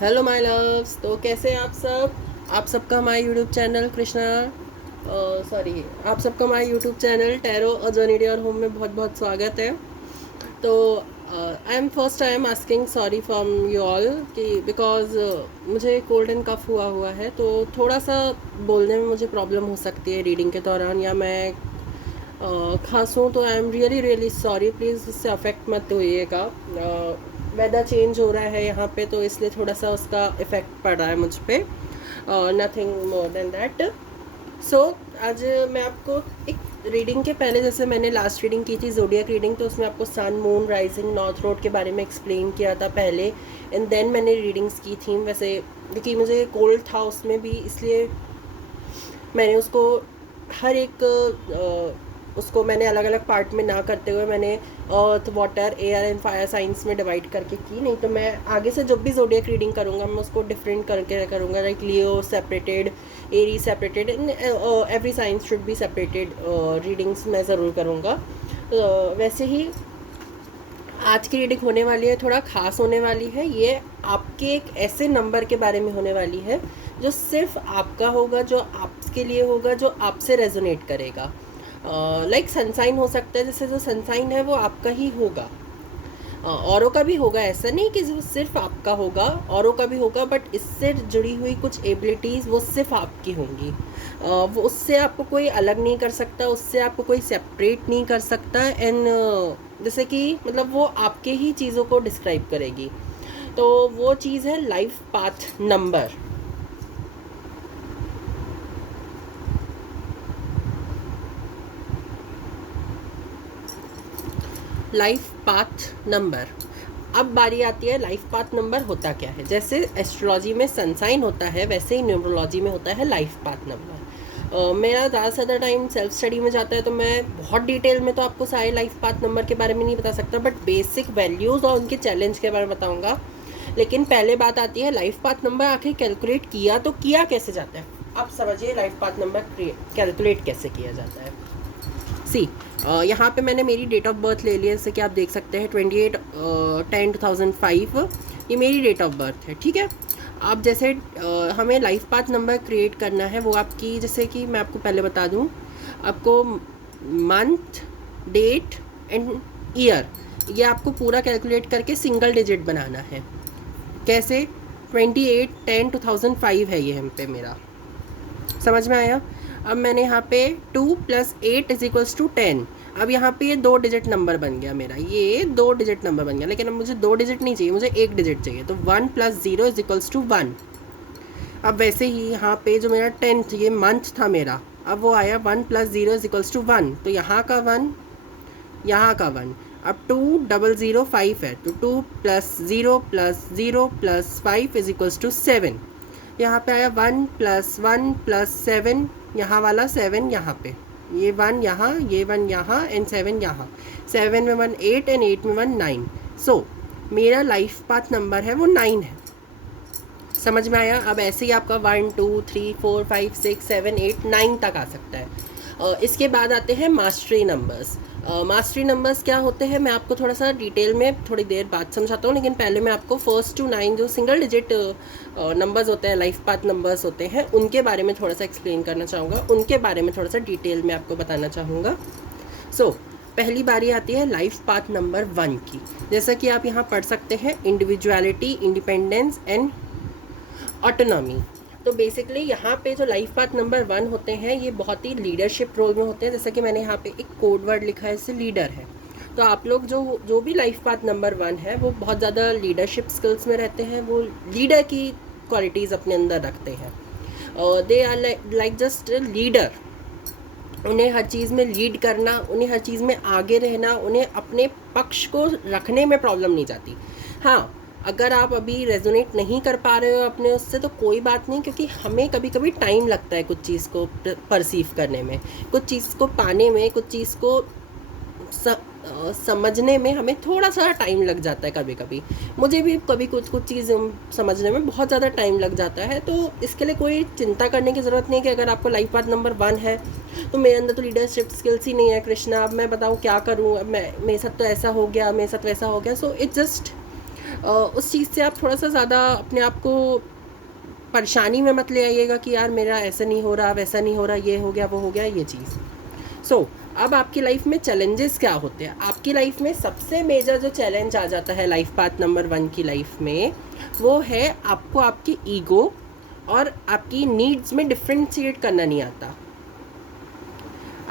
Hello my loves. तो कैसे हैं आप सबका हमारे यूट्यूब चैनल कृष्णा सॉरी आप सबका हमारे YouTube channel tarot a journey to your home में बहुत बहुत स्वागत है। तो I am first time asking sorry from you all कि बिकॉज मुझे कोल्ड एंड कफ हुआ है, तो थोड़ा सा बोलने में मुझे प्रॉब्लम हो सकती है रीडिंग के दौरान, या मैं खांसूँ तो I am really really sorry. Please इससे अफेक्ट मत होइएगा। वेदर चेंज हो रहा है यहाँ पे, तो इसलिए थोड़ा सा उसका इफ़ेक्ट पड़ रहा है मुझ पे, नथिंग मोर देन दैट। सो आज मैं आपको एक रीडिंग के पहले, जैसे मैंने लास्ट रीडिंग की थी ज़ोडिएक रीडिंग, तो उसमें आपको sun moon rising north road के बारे में एक्सप्लेन किया था पहले, एंड देन मैंने रीडिंग्स की थी। वैसे क्योंकि मुझे कोल्ड था उसमें भी, इसलिए मैंने उसको हर एक उसको मैंने अलग अलग पार्ट में ना करते हुए मैंने earth water air and fire science में डिवाइड करके की। नहीं तो मैं आगे से जब भी ज़ोडिएक रीडिंग करूँगा मैं उसको डिफरेंट करके करूँगा, like Leo separated, Aries separated, every science should be separated readings मैं ज़रूर करूँगा। वैसे ही आज की रीडिंग होने वाली है, थोड़ा ख़ास होने वाली है। ये आपके एक ऐसे नंबर के बारे में होने वाली है जो सिर्फ आपका होगा, जो आपके लिए होगा, जो आपसे रेजोनेट करेगा। लाइक सनसाइन हो सकता है, जैसे जो सनसाइन है वो आपका ही होगा, औरों का भी होगा। ऐसा नहीं कि वो सिर्फ आपका होगा, औरों का भी होगा, बट इससे जुड़ी हुई कुछ एबिलिटीज़ वो सिर्फ आपकी होंगी। वो उससे आपको कोई अलग नहीं कर सकता, उससे आपको कोई सेपरेट नहीं कर सकता। एंड जैसे कि मतलब वो आपके ही चीज़ों को डिस्क्राइब करेगी। तो वो चीज़ है life path number. Life path number. अब बारी आती है लाइफ पाथ नंबर होता क्या है। जैसे एस्ट्रोलॉजी में सनसाइन होता है, वैसे ही न्यूमरोलॉजी में होता है लाइफ पाथ नंबर। मेरा ज़्यादा से ज़्यादा टाइम सेल्फ स्टडी में जाता है, तो मैं बहुत डिटेल में तो आपको सारे लाइफ पाथ नंबर के बारे में नहीं बता सकता, बट बेसिक वैल्यूज़ और उनके चैलेंज के बारे में बताऊँगा। लेकिन पहले बात आती है लाइफ पाथ नंबर आखिर कैलकुलेट किया तो किया कैसे जाता है। आप समझिए लाइफ पाथ नंबर कैलकुलेट कैसे किया जाता है। सी यहाँ पे मैंने मेरी डेट ऑफ बर्थ ले ली है, जैसे कि आप देख सकते हैं 28/10/2005 ये मेरी डेट ऑफ बर्थ है। ठीक है। आप जैसे हमें लाइफ पाथ नंबर क्रिएट करना है, वो आपकी, जैसे कि मैं आपको पहले बता दूँ, आपको मंथ, डेट एंड ईयर, ये आपको पूरा कैलकुलेट करके सिंगल डिजिट बनाना है। कैसे? 28/10/2005 है ये हम पे मेरा। समझ में आया? अब मैंने यहाँ पे 2 + 8 = 10। अब यहाँ पे ये 2 डिजिट नंबर बन गया मेरा, ये 2 डिजिट नंबर बन गया। लेकिन अब मुझे 2 डिजिट नहीं चाहिए, मुझे 1 डिजिट चाहिए, तो 1 + 0 = 1। अब वैसे ही यहाँ पे जो मेरा 10th ये मंथ था मेरा, अब वो आया 1 + 0 = 1, तो यहाँ का 1, यहाँ का 1। अब 2005 है, तो 2 + 0 + 0 + 5 = 7। यहाँ पे आया 1 + 1 + 7, यहाँ वाला 7 यहाँ पे, ये 1 यहाँ, ये 1 यहाँ एंड 7 यहाँ। 7 में 1 8 एंड 8 में 1 9। सो मेरा लाइफ पाथ नंबर है वो 9 है। समझ में आया? अब ऐसे ही आपका 1 2 3 4 5 6 7 8 9 तक आ सकता है। इसके बाद आते हैं मास्टरी नंबर्स। मास्टरी नंबर्स क्या होते हैं मैं आपको थोड़ा सा डिटेल में थोड़ी देर बाद समझाता हूँ, लेकिन पहले मैं आपको 1 to 9 जो सिंगल डिजिट नंबर्स होते हैं, लाइफ पाथ नंबर्स होते हैं, उनके बारे में थोड़ा सा एक्सप्लेन करना चाहूँगा, उनके बारे में थोड़ा सा डिटेल में आपको बताना चाहूँगा। सो पहली बारी आती है लाइफ पाथ नंबर 1 की। जैसा कि आप यहाँ पढ़ सकते हैं, इंडिविजुअलिटी, इंडिपेंडेंस एंड ऑटोनॉमी। तो बेसिकली यहाँ पे जो लाइफ पाथ नंबर 1 होते हैं, ये बहुत ही लीडरशिप रोल में होते हैं। जैसे कि मैंने यहाँ पे एक कोड वर्ड लिखा है, इससे लीडर है। तो आप लोग जो भी लाइफ पाथ नंबर 1 है, वो बहुत ज़्यादा लीडरशिप स्किल्स में रहते हैं, वो लीडर की क्वालिटीज़ अपने अंदर रखते हैं। They are like just leader. उन्हें हर चीज़ में लीड करना, उन्हें हर चीज़ में आगे रहना, उन्हें अपने पक्ष को रखने में प्रॉब्लम नहीं जाती। हाँ, अगर आप अभी रेजोनेट नहीं कर पा रहे हो अपने उससे, तो कोई बात नहीं, क्योंकि हमें कभी कभी टाइम लगता है कुछ चीज़ को परसीव करने में, कुछ चीज़ को पाने में, कुछ चीज़ को समझने में हमें थोड़ा सा टाइम लग जाता है। कभी कभी मुझे भी कभी कुछ चीज़ समझने में बहुत ज़्यादा टाइम लग जाता है। तो इसके लिए कोई चिंता करने की ज़रूरत नहीं कि अगर आपको लाइफ पाथ नंबर 1 है तो मेरे अंदर तो लीडरशिप स्किल्स ही नहीं है कृष्णा, अब मैं बताऊँ क्या करूँ, अब मैं मेरे साथ तो ऐसा हो गया, मेरे साथ वैसा हो गया। सो इट्स जस्ट उस चीज़ से आप थोड़ा सा ज़्यादा अपने आप को परेशानी में मत ले आइएगा कि यार मेरा ऐसा नहीं हो रहा, वैसा नहीं हो रहा, ये हो गया, वो हो गया, ये चीज़। अब आपकी लाइफ में चैलेंजेस क्या होते हैं? आपकी लाइफ में सबसे मेजर जो चैलेंज आ जाता है लाइफ पाथ नंबर 1 की लाइफ में, वो है आपको आपकी ईगो और आपकी नीड्स में डिफरेंशिएट करना नहीं आता।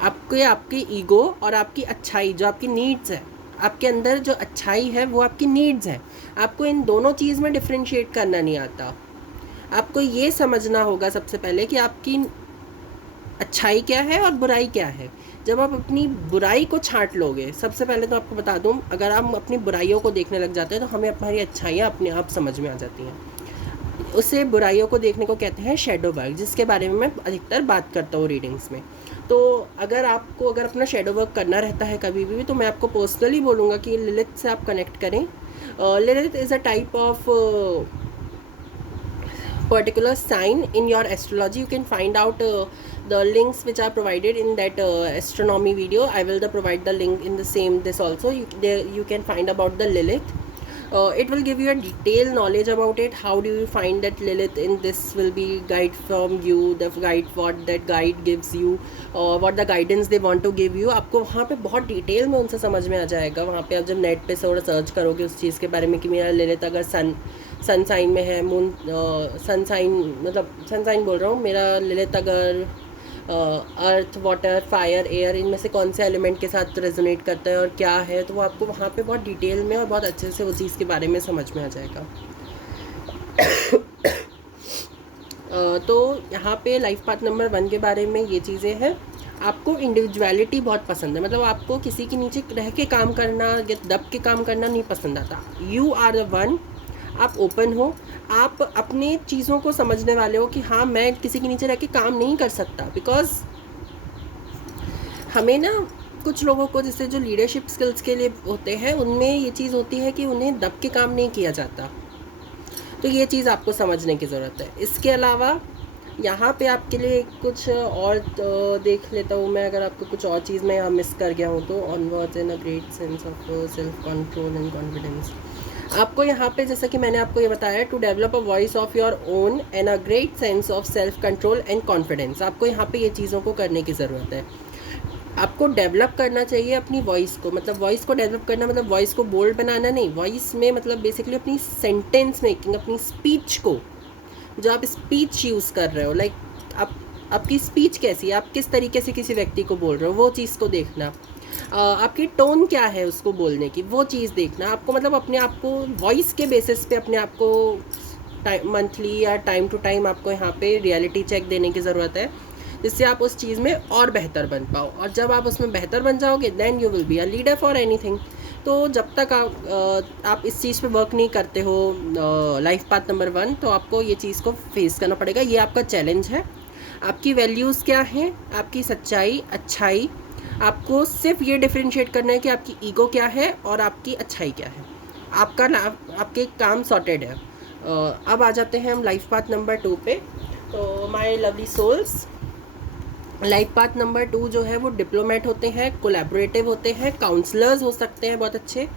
आपके आपकी ईगो और आपकी अच्छाई, जो आपकी नीड्स है, आपके अंदर जो अच्छाई है वो आपकी नीड्स है, आपको इन दोनों चीज़ में डिफरेंशिएट करना नहीं आता। आपको ये समझना होगा सबसे पहले कि आपकी अच्छाई क्या है और बुराई क्या है। जब आप अपनी बुराई को छांट लोगे, सबसे पहले तो आपको बता दूं, अगर हम अपनी बुराइयों को देखने लग जाते हैं तो हमें हमारी अच्छाइयाँ अपने आप समझ में आ जाती हैं। उसे बुराइयों को देखने को कहते हैं शैडो वर्क, जिसके बारे में मैं अधिकतर बात करता हूँ रीडिंग्स में। तो अगर अपना शैडो वर्क करना रहता है कभी भी, तो मैं आपको पर्सनली बोलूँगा कि लिलिथ से आप कनेक्ट करें। Lilith is a type of particular sign in your astrology. You can find out the links which are provided in that astronomy video. I will provide the link in the same this also. You can find about the Lilith. It will give you a detailed knowledge about it. How do you find that Lilith? In this will be guide from you, the guide what that guide gives you, what the guidance they want to give you. आपको वहाँ पे बहुत detail में उनसे समझ में आ जाएगा। वहाँ पे आप जब नेट पे थोड़ा सर्च करोगे उस चीज़ के बारे में कि मेरा Lilith अगर सन साइन में है, मून सन साइन बोल रहा हूँ, मेरा Lilith अगर अर्थ, वाटर, फायर, एयर, इनमें से कौन से एलिमेंट के साथ रेजोनेट करता है और क्या है, तो वो आपको वहाँ पे बहुत डिटेल में और बहुत अच्छे से वो चीज़ के बारे में समझ में आ जाएगा। तो यहाँ पे लाइफ पाथ नंबर 1 के बारे में ये चीज़ें हैं। आपको इंडिविजुअलिटी बहुत पसंद है, मतलब आपको किसी के नीचे रह के काम करना या दब के काम करना नहीं पसंद आता। यू आर द वन, आप ओपन हो, आप अपने चीज़ों को समझने वाले हो कि हाँ मैं किसी के नीचे रह के काम नहीं कर सकता। बिकॉज हमें ना कुछ लोगों को जैसे जो लीडरशिप स्किल्स के लिए होते हैं, उनमें ये चीज़ होती है कि उन्हें दब के काम नहीं किया जाता। तो ये चीज़ आपको समझने की ज़रूरत है। इसके अलावा यहाँ पे आपके लिए कुछ और देख लेता हूँ मैं, अगर आपको कुछ और चीज़ मैं यहाँ मिस कर गया हूँ तो onwards in a great sense of self control and confidence. आपको यहाँ पे जैसा कि मैंने आपको ये बताया, to develop a voice of your own and a great sense of self control and confidence. आपको यहाँ पे ये चीज़ों को करने की ज़रूरत है। आपको डेवलप करना चाहिए अपनी वॉइस को, मतलब वॉइस को डेवलप करना मतलब वॉइस को बोल्ड बनाना नहीं, वॉइस में मतलब बेसिकली अपनी सेंटेंस मेकिंग, अपनी स्पीच को, जो आप स्पीच यूज़ कर रहे हो, लाइक आपकी स्पीच कैसी है, आप किस तरीके से किसी व्यक्ति को बोल रहे हो, वो चीज़ को देखना। आपकी टोन क्या है उसको बोलने की, वो चीज़ देखना। आपको मतलब अपने आप को वॉइस के बेसिस पे अपने आप को मंथली या टाइम टू टाइम आपको यहाँ पे रियलिटी चेक देने की ज़रूरत है, जिससे आप उस चीज़ में और बेहतर बन पाओ। और जब आप उसमें बेहतर बन जाओगे, then you will be a leader for anything. तो जब तक आप इस चीज़ पे वर्क नहीं करते हो लाइफ पाथ नंबर 1, तो आपको ये चीज़ को फेस करना पड़ेगा। ये आपका चैलेंज है। आपकी वैल्यूज़ क्या हैं, आपकी सच्चाई, अच्छाई, आपको सिर्फ ये डिफरेंशिएट करना है कि आपकी ईगो क्या है और आपकी अच्छाई क्या है। आपके काम सॉर्टेड है। अब आ जाते हैं हम लाइफ पाथ नंबर 2 पे। तो my lovely souls, life path number 2 जो है वो डिप्लोमेट होते हैं, कोलैबोरेटिव होते हैं, काउंसलर्स हो सकते हैं बहुत अच्छे,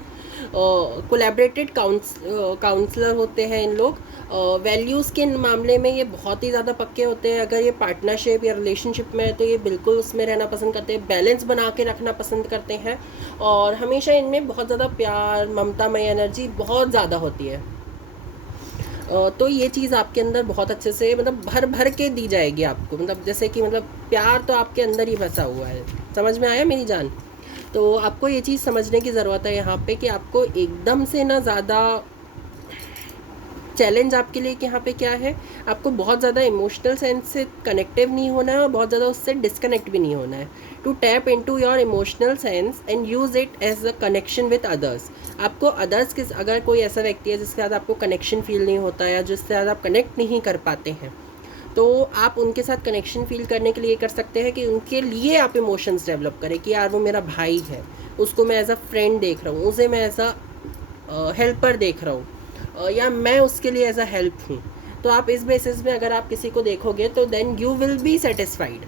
कोलैबोरेटेड काउंसलर होते हैं इन लोग। वैल्यूज़ के मामले में ये बहुत ही ज़्यादा पक्के होते हैं। अगर ये पार्टनरशिप या रिलेशनशिप में है तो ये बिल्कुल उसमें रहना पसंद करते हैं, बैलेंस बना के रखना पसंद करते हैं, और हमेशा इनमें बहुत ज़्यादा प्यार, ममतामय एनर्जी बहुत ज़्यादा होती है। तो ये चीज़ आपके अंदर बहुत अच्छे से मतलब भर भर के दी जाएगी आपको, मतलब जैसे कि मतलब प्यार तो आपके अंदर ही बसा हुआ है। समझ में आया मेरी जान? तो आपको ये चीज़ समझने की ज़रूरत है यहाँ पे कि आपको एकदम से ना ज़्यादा चैलेंज आपके लिए कि यहाँ पे क्या है, आपको बहुत ज़्यादा इमोशनल सेंस से कनेक्टिव नहीं होना है और बहुत ज़्यादा उससे डिस्कनेक्ट भी नहीं होना है। To tap into your emotional sense and use it as a connection with others. आपको अदर्स के, अगर कोई ऐसा व्यक्ति है जिसके साथ आपको कनेक्शन फील नहीं होता है या जिसके साथ आप कनेक्ट नहीं कर पाते हैं, तो आप उनके साथ कनेक्शन फील करने के लिए कर सकते हैं कि उनके लिए आप इमोशंस डेवलप करें कि यार वो मेरा भाई है, उसको मैं एज अ फ्रेंड देख रहा हूँ, उसे मैं एज अ हेल्पर देख रहा हूँ, या मैं उसके लिए एज अ हेल्प हूँ। तो आप इस बेसिस में अगर आप किसी को देखोगे तो then you will be satisfied.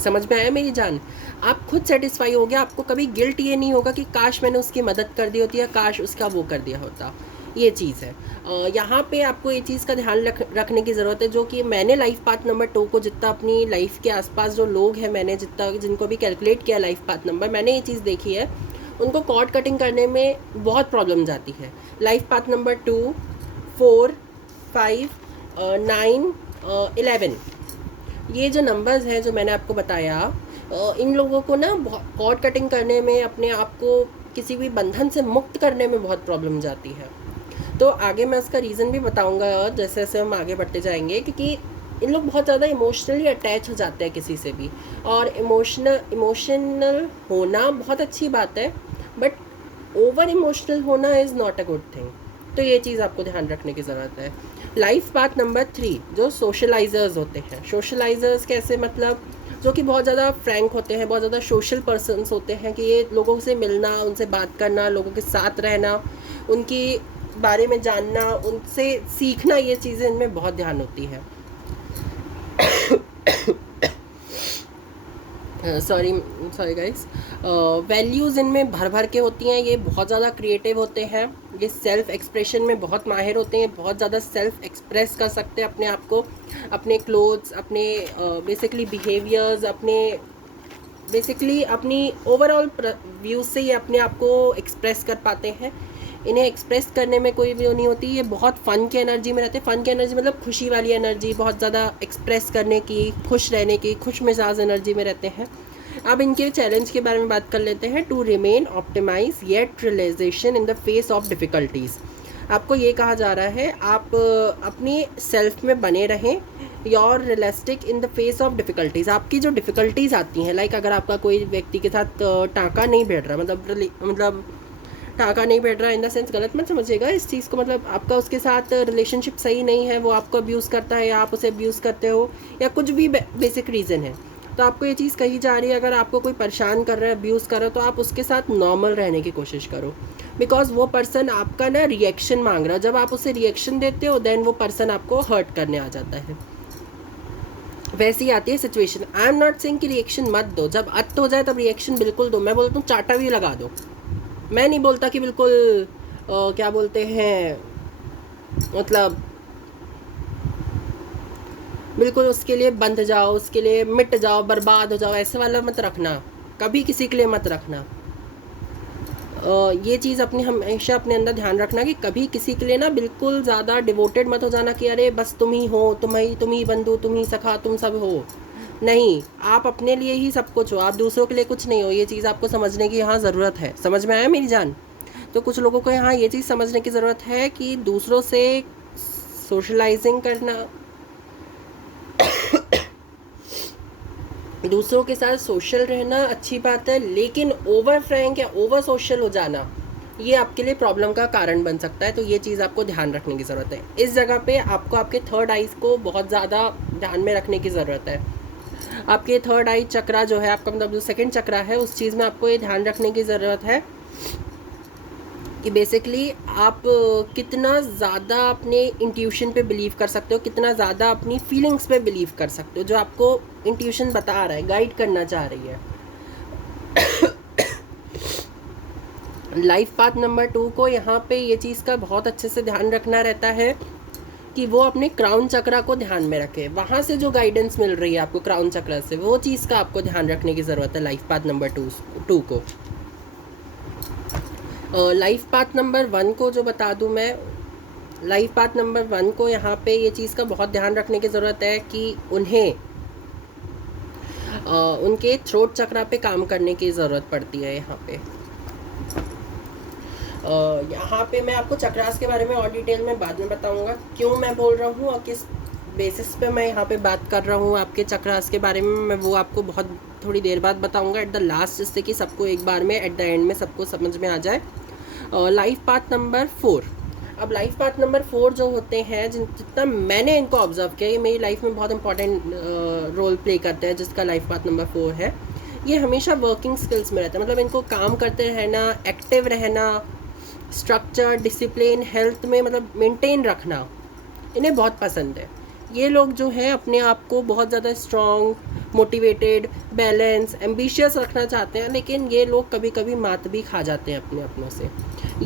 समझ में आया मेरी जान? आप खुद सेटिस्फाई हो गया, आपको कभी गिल्ट ये नहीं होगा कि काश मैंने उसकी मदद कर दी होती या काश उसका वो कर दिया होता। ये चीज़ है। यहाँ पे आपको ये चीज़ का ध्यान रखने की ज़रूरत है, जो कि मैंने लाइफ पाथ नंबर 2 को जितना अपनी लाइफ के आसपास जो लोग हैं, मैंने जितना जिनको भी कैलकुलेट किया लाइफ पाथ नंबर, मैंने ये चीज़ देखी है, उनको कॉर्ड कटिंग करने में बहुत प्रॉब्लम जाती है। लाइफ पाथ नंबर 2, 4, 5, 9, 11, ये जो नंबर्स हैं जो मैंने आपको बताया, इन लोगों को ना कॉर्ड कटिंग करने में, अपने आप को किसी भी बंधन से मुक्त करने में बहुत प्रॉब्लम जाती है। तो आगे मैं उसका रीज़न भी बताऊंगा जैसे जैसे हम आगे बढ़ते जाएंगे, क्योंकि इन लोग बहुत ज़्यादा इमोशनली अटैच हो जाते हैं किसी से भी, और इमोशनल होना बहुत अच्छी बात है, बट ओवर इमोशनल होना is not a good thing. तो ये चीज़ आपको ध्यान रखने की ज़रूरत है। लाइफ पाथ नंबर 3 जो सोशलाइजर्स होते हैं, सोशलाइजर्स कैसे, मतलब जो कि बहुत ज़्यादा फ्रैंक होते हैं, बहुत ज़्यादा सोशल पर्सन्स होते हैं, कि ये लोगों से मिलना, उनसे बात करना, लोगों के साथ रहना, उनकी बारे में जानना, उनसे सीखना, ये चीज़ें इनमें बहुत ध्यान होती है। Sorry guys. वैल्यूज़ इनमें भर भर के होती हैं, ये बहुत ज़्यादा क्रिएटिव होते हैं, ये सेल्फ एक्सप्रेशन में बहुत माहिर होते हैं, बहुत ज़्यादा सेल्फ एक्सप्रेस कर सकते हैं अपने आप को, अपने क्लोथ्स, अपने बेसिकली बिहेवियर्स, अपने बेसिकली अपनी ओवरऑल व्यूज़ से ये अपने आप को एक्सप्रेस कर पाते हैं। इन्हें एक्सप्रेस करने में कोई भी नहीं होती, ये बहुत फ़न की एनर्जी में रहते हैं। फ़न की एनर्जी मतलब खुशी वाली एनर्जी, बहुत ज़्यादा एक्सप्रेस करने की, खुश रहने की, खुश मिजाज एनर्जी में रहते हैं। अब इनके चैलेंज के बारे में बात कर लेते हैं। To remain optimize yet realisation in the face of difficulties. आपको ये कहा जा रहा है आप अपनी सेल्फ में बने रहें, your realistic in the face of difficulties. आपकी जो डिफ़िकल्टीज़ आती हैं, लाइक अगर आपका कोई व्यक्ति के साथ टाँका नहीं बैठ रहा, मतलब टाँका नहीं बैठ रहा इन द सेंस, गलत मत समझिएगा इस चीज़ को, मतलब आपका उसके साथ रिलेशनशिप सही नहीं है, वो आपको अब्यूज़ करता है या आप उसे अब्यूज़ करते हो, या कुछ भी बेसिक रीज़न है, तो आपको ये चीज़ कही जा रही है, अगर आपको कोई परेशान कर रहा है, अब्यूज़ कर रहा है, तो आप उसके साथ नॉर्मल रहने की कोशिश करो, बिकॉज वो पर्सन आपका ना रिएक्शन मांग रहा है। जब आप उसे रिएक्शन देते हो, देन वो पर्सन आपको हर्ट करने आ जाता है। वैसी आती है situation. I am not saying कि रिएक्शन मत दो, जब अत हो जाए तब रिएक्शन बिल्कुल दो। मैं बोलता हूँ चाटा भी लगा दो, मैं नहीं बोलता कि बिल्कुल क्या बोलते हैं, मतलब बिल्कुल उसके लिए बंध जाओ, उसके लिए मिट जाओ, बर्बाद हो जाओ, ऐसे वाला मत रखना, कभी किसी के लिए मत रखना। ये चीज़ अपने हमेशा अपने अंदर ध्यान रखना कि कभी किसी के लिए ना बिल्कुल ज़्यादा डिवोटेड मत हो जाना कि अरे बस तुम ही हो, तुम ही बंधु, तुम ही सखा, तुम सब हो। नहीं, आप अपने लिए ही सब कुछ हो, आप दूसरों के लिए कुछ नहीं हो। ये चीज़ आपको समझने की यहाँ ज़रूरत है। समझ में आया मेरी जान? तो कुछ लोगों को यहाँ ये चीज़ समझने की ज़रूरत है कि दूसरों से सोशलाइजिंग करना, दूसरों के साथ सोशल रहना अच्छी बात है, लेकिन ओवर फ्रैंक या ओवर सोशल हो जाना ये आपके लिए प्रॉब्लम का कारण बन सकता है। तो ये चीज़ आपको ध्यान रखने की ज़रूरत है। इस जगह पे आपको आपके थर्ड आइज़ को बहुत ज़्यादा ध्यान में रखने की ज़रूरत है। आपके थर्ड आई चक्रा जो है आपका, मतलब जो सेकंड चक्रा है, उस चीज़ में आपको ये ध्यान रखने की ज़रूरत है कि बेसिकली आप कितना ज़्यादा अपने इंट्यूशन पे बिलीव कर सकते हो, कितना ज़्यादा अपनी फीलिंग्स पे बिलीव कर सकते हो, जो आपको इंट्यूशन बता रहा है, गाइड करना चाह रही है। लाइफ पाथ नंबर 2 को यहाँ पे ये चीज़ का बहुत अच्छे से ध्यान रखना रहता है कि वो अपने क्राउन चक्रा को ध्यान में रखे। वहाँ से जो गाइडेंस मिल रही है आपको क्राउन चक्रा से, वो चीज़ का आपको ध्यान रखने की ज़रूरत है लाइफ पाथ नंबर 2 को। लाइफ पाथ नंबर 1 को जो बता दूं मैं, लाइफ पाथ नंबर 1 को यहाँ पे ये चीज़ का बहुत ध्यान रखने की ज़रूरत है कि उन्हें उनके थ्रोट चक्रा पे काम करने की ज़रूरत पड़ती है। यहाँ पे मैं आपको चक्रास के बारे में और डिटेल में बाद में बताऊँगा, क्यों मैं बोल रहा हूँ और किस बेसिस पे मैं यहाँ पे बात कर रहा हूँ आपके चक्रास के बारे में, मैं वो आपको बहुत थोड़ी देर बाद बताऊँगा एट द लास्ट, जिससे कि सबको एक बार में एट द एंड में सबको समझ में आ जाए। Life path number 4। अब लाइफ पाथ नंबर 4 जो होते हैं, जितना मैंने इनको ऑब्जर्व किया, ये मेरी लाइफ में बहुत इंपॉर्टेंट रोल प्ले करते हैं, जिसका लाइफ पाथ नंबर 4 है। ये हमेशा वर्किंग स्किल्स में रहता है, मतलब इनको काम करते रहना, एक्टिव रहना, स्ट्रक्चर, डिसिप्लिन, हेल्थ में मतलब मेंटेन रखना इन्हें बहुत पसंद है। ये लोग जो है अपने आप को बहुत ज़्यादा स्ट्रॉन्ग, मोटिवेटेड, बैलेंस, एम्बिशियस रखना चाहते हैं, लेकिन ये लोग कभी कभी मात भी खा जाते हैं अपने अपनों से।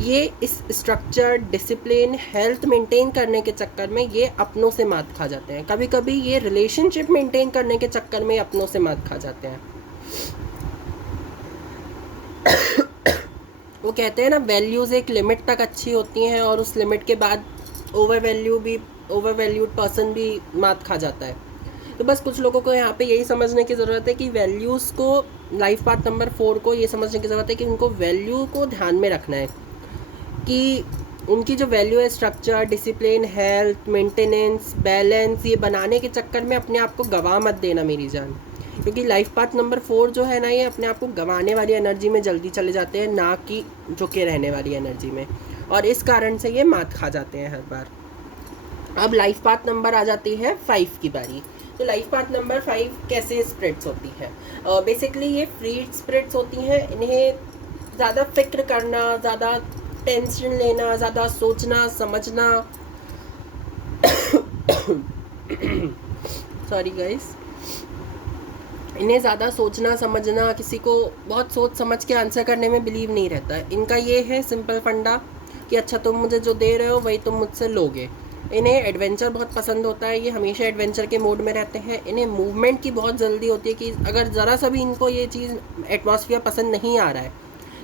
ये इस स्ट्रक्चर, डिसिप्लिन, हेल्थ मेंटेन करने के चक्कर में ये अपनों से मात खा जाते हैं। कभी कभी ये रिलेशनशिप मेंटेन करने के चक्कर में अपनों से मात खा जाते हैं। वो कहते हैं ना, वैल्यूज़ एक लिमिट तक अच्छी होती हैं और उस लिमिट के बाद ओवरवैल्यूड पर्सन भी मात खा जाता है। तो बस कुछ लोगों को यहाँ पे यही समझने की ज़रूरत है कि वैल्यूज़ को, लाइफ पाथ नंबर 4 को ये समझने की ज़रूरत है कि उनको वैल्यू को ध्यान में रखना है कि उनकी जो वैल्यू है, structure, discipline, health, maintenance, balance, ये बनाने के चक्कर में अपने आप को गंवा मत देना मेरी जान। क्योंकि लाइफ पाथ नंबर 4 जो है ना, ये अपने आप को गंवाने वाली एनर्जी में जल्दी चले जाते हैं, ना कि झुके रहने वाली एनर्जी में, और इस कारण से ये मात खा जाते हैं हर बार। अब लाइफ पाथ नंबर आ जाती है 5 की बारी। तो लाइफ पाथ नंबर 5 कैसे स्प्रिट्स होती है? बेसिकली ये फ्री स्प्रिट्स होती हैं। इन्हें ज़्यादा फिक्र करना, ज़्यादा टेंशन लेना, ज़्यादा सोचना समझना सॉरी गाइस, इन्हें ज़्यादा सोचना समझना, किसी को बहुत सोच समझ के आंसर करने में बिलीव नहीं रहता है। इनका ये है सिंपल फंडा कि अच्छा तुम मुझे जो दे रहे हो वही तुम मुझसे लोगे। इन्हें एडवेंचर बहुत पसंद होता है, ये हमेशा एडवेंचर के मोड में रहते हैं। इन्हें मूवमेंट की बहुत जल्दी होती है कि अगर ज़रा सा भी इनको ये चीज़, एटमॉस्फेयर पसंद नहीं आ रहा है,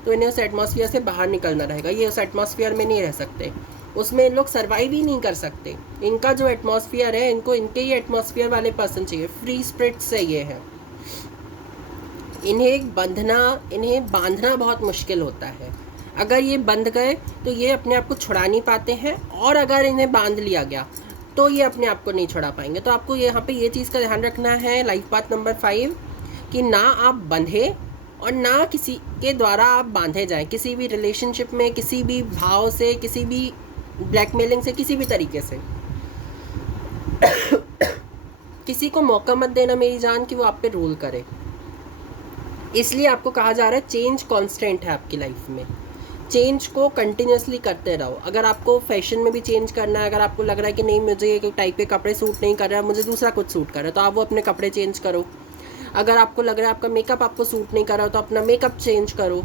तो इन्हें उस एटमॉस्फेयर से बाहर निकलना रहेगा। ये उस एटमॉस्फेयर में नहीं रह सकते, उसमें इन लोग सर्वाइव ही नहीं कर सकते। इनका जो एटमॉस्फेयर है, इनको इनके ही एटमॉस्फेयर वाले पर्सन चाहिए। फ्री स्पिरिट से ये है। इन्हें बांधना बहुत मुश्किल होता है। अगर ये बंध गए तो ये अपने आप को छुड़ा नहीं पाते हैं, और अगर इन्हें बांध लिया गया तो ये अपने आप को नहीं छुड़ा पाएंगे। तो आपको यहाँ पे ये चीज़ का ध्यान रखना है लाइफ पाथ नंबर 5 कि ना आप बंधे और ना किसी के द्वारा आप बांधे जाएं, किसी भी रिलेशनशिप में, किसी भी भाव से, किसी भी ब्लैकमेलिंग से, किसी भी तरीके से। किसी को मौका मत देना मेरी जान कि वो आप पे रूल करे। इसलिए आपको कहा जा रहा है चेंज कांस्टेंट है आपकी लाइफ में। चेंज को कंटिन्यूसली करते रहो। अगर आपको फैशन में भी चेंज करना है, अगर आपको लग रहा है कि नहीं मुझे ये टाइप के कपड़े सूट नहीं कर रहा है, मुझे दूसरा कुछ सूट कर रहा है, तो आप वो अपने कपड़े चेंज करो। अगर आपको लग रहा है आपका मेकअप आपको सूट नहीं कर रहा हो, तो अपना मेकअप चेंज करो।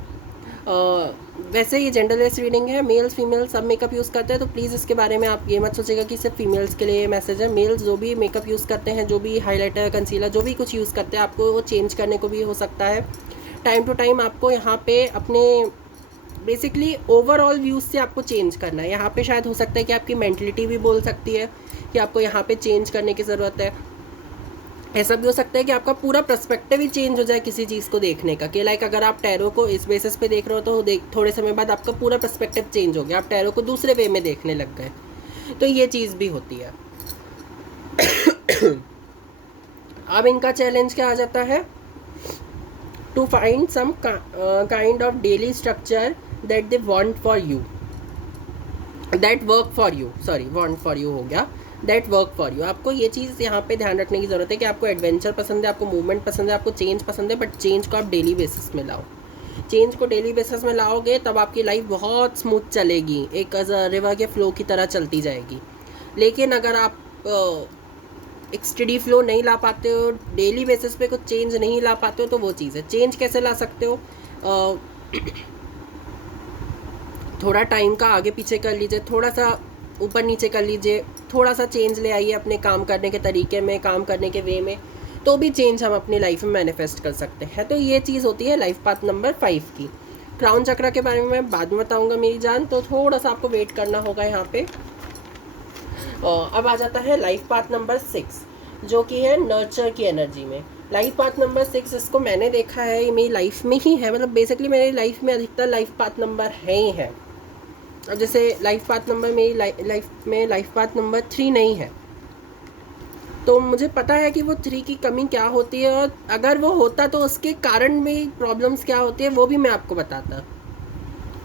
वैसे ये जेंडरलेस रीडिंग है, मेल्स फीमेल्स सब मेकअप यूज़ करते हैं, तो प्लीज़ इसके बारे में आप ये मत सोचेगा कि सिर्फ फीमेल्स के लिए मैसेज है। मेल्स जो भी मेकअप यूज़ करते हैं, जो भी हाइलाइटर, कंसीलर, जो भी कुछ यूज़ करते हैं, आपको वो चेंज करने को भी हो सकता है। टाइम टू टाइम आपको यहाँ पे अपने बेसिकली ओवरऑल व्यूज़ से आपको चेंज करना है। यहाँ पे शायद हो सकता है कि आपकी मेंटलिटी भी बोल सकती है कि आपको यहाँ पे चेंज करने की ज़रूरत है। ऐसा भी हो सकता है कि आपका पूरा पर्सपेक्टिव ही चेंज हो जाए किसी चीज़ को देखने का, कि लाइक अगर आप टैरो को इस बेसिस पे देख रहे हो तो थोड़े समय बाद आपका पूरा पर्सपेक्टिव चेंज हो गया, आप टैरो को दूसरे वे में देखने लग गए। तो ये चीज़ भी होती है। अब इनका चैलेंज क्या आ जाता है? To find some kind of daily structure that they want for you, that work for you, sorry want for you हो गया, दैट वर्क फॉर यू। आपको ये चीज़ यहाँ पे ध्यान रखने की ज़रूरत है कि आपको एडवेंचर पसंद है, आपको मूवमेंट पसंद है, आपको चेंज पसंद है, बट चेंज को आप डेली बेसिस में लाओ। चेंज को डेली बेसिस में लाओगे तब आपकी लाइफ बहुत स्मूथ चलेगी, एक रिवर के फ्लो की तरह चलती जाएगी। लेकिन अगर आप एक स्टडी फ्लो नहीं ला पाते हो, डेली बेसिस पे कुछ चेंज नहीं ला पाते हो, तो वो चीज़ है। चेंज कैसे ला सकते हो? थोड़ा टाइम का आगे पीछे कर लीजिए, थोड़ा सा ऊपर नीचे कर लीजिए, थोड़ा सा चेंज ले आइए अपने काम करने के तरीके में, काम करने के वे में, तो भी चेंज हम अपनी लाइफ में मैनिफेस्ट कर सकते हैं। तो ये चीज़ होती है लाइफ पाथ नंबर 5 की। क्राउन चक्र के बारे में मैं बाद में बताऊंगा मेरी जान, तो थोड़ा सा आपको वेट करना होगा यहाँ पे। अब आ जाता है लाइफ पाथ नंबर 6, जो कि है नर्चर की एनर्जी में। लाइफ पाथ नंबर 6, इसको मैंने देखा है, ये मेरी लाइफ में ही है, मतलब बेसिकली मेरी लाइफ में अधिकतर लाइफ पाथ नंबर है ही है। अब जैसे लाइफ पाथ नंबर मेरी लाइफ में लाइफ पाथ नंबर 3 नहीं है, तो मुझे पता है कि वो 3 की कमी क्या होती है, और अगर वो होता तो उसके कारण भी प्रॉब्लम्स क्या होती है वो भी मैं आपको बताता।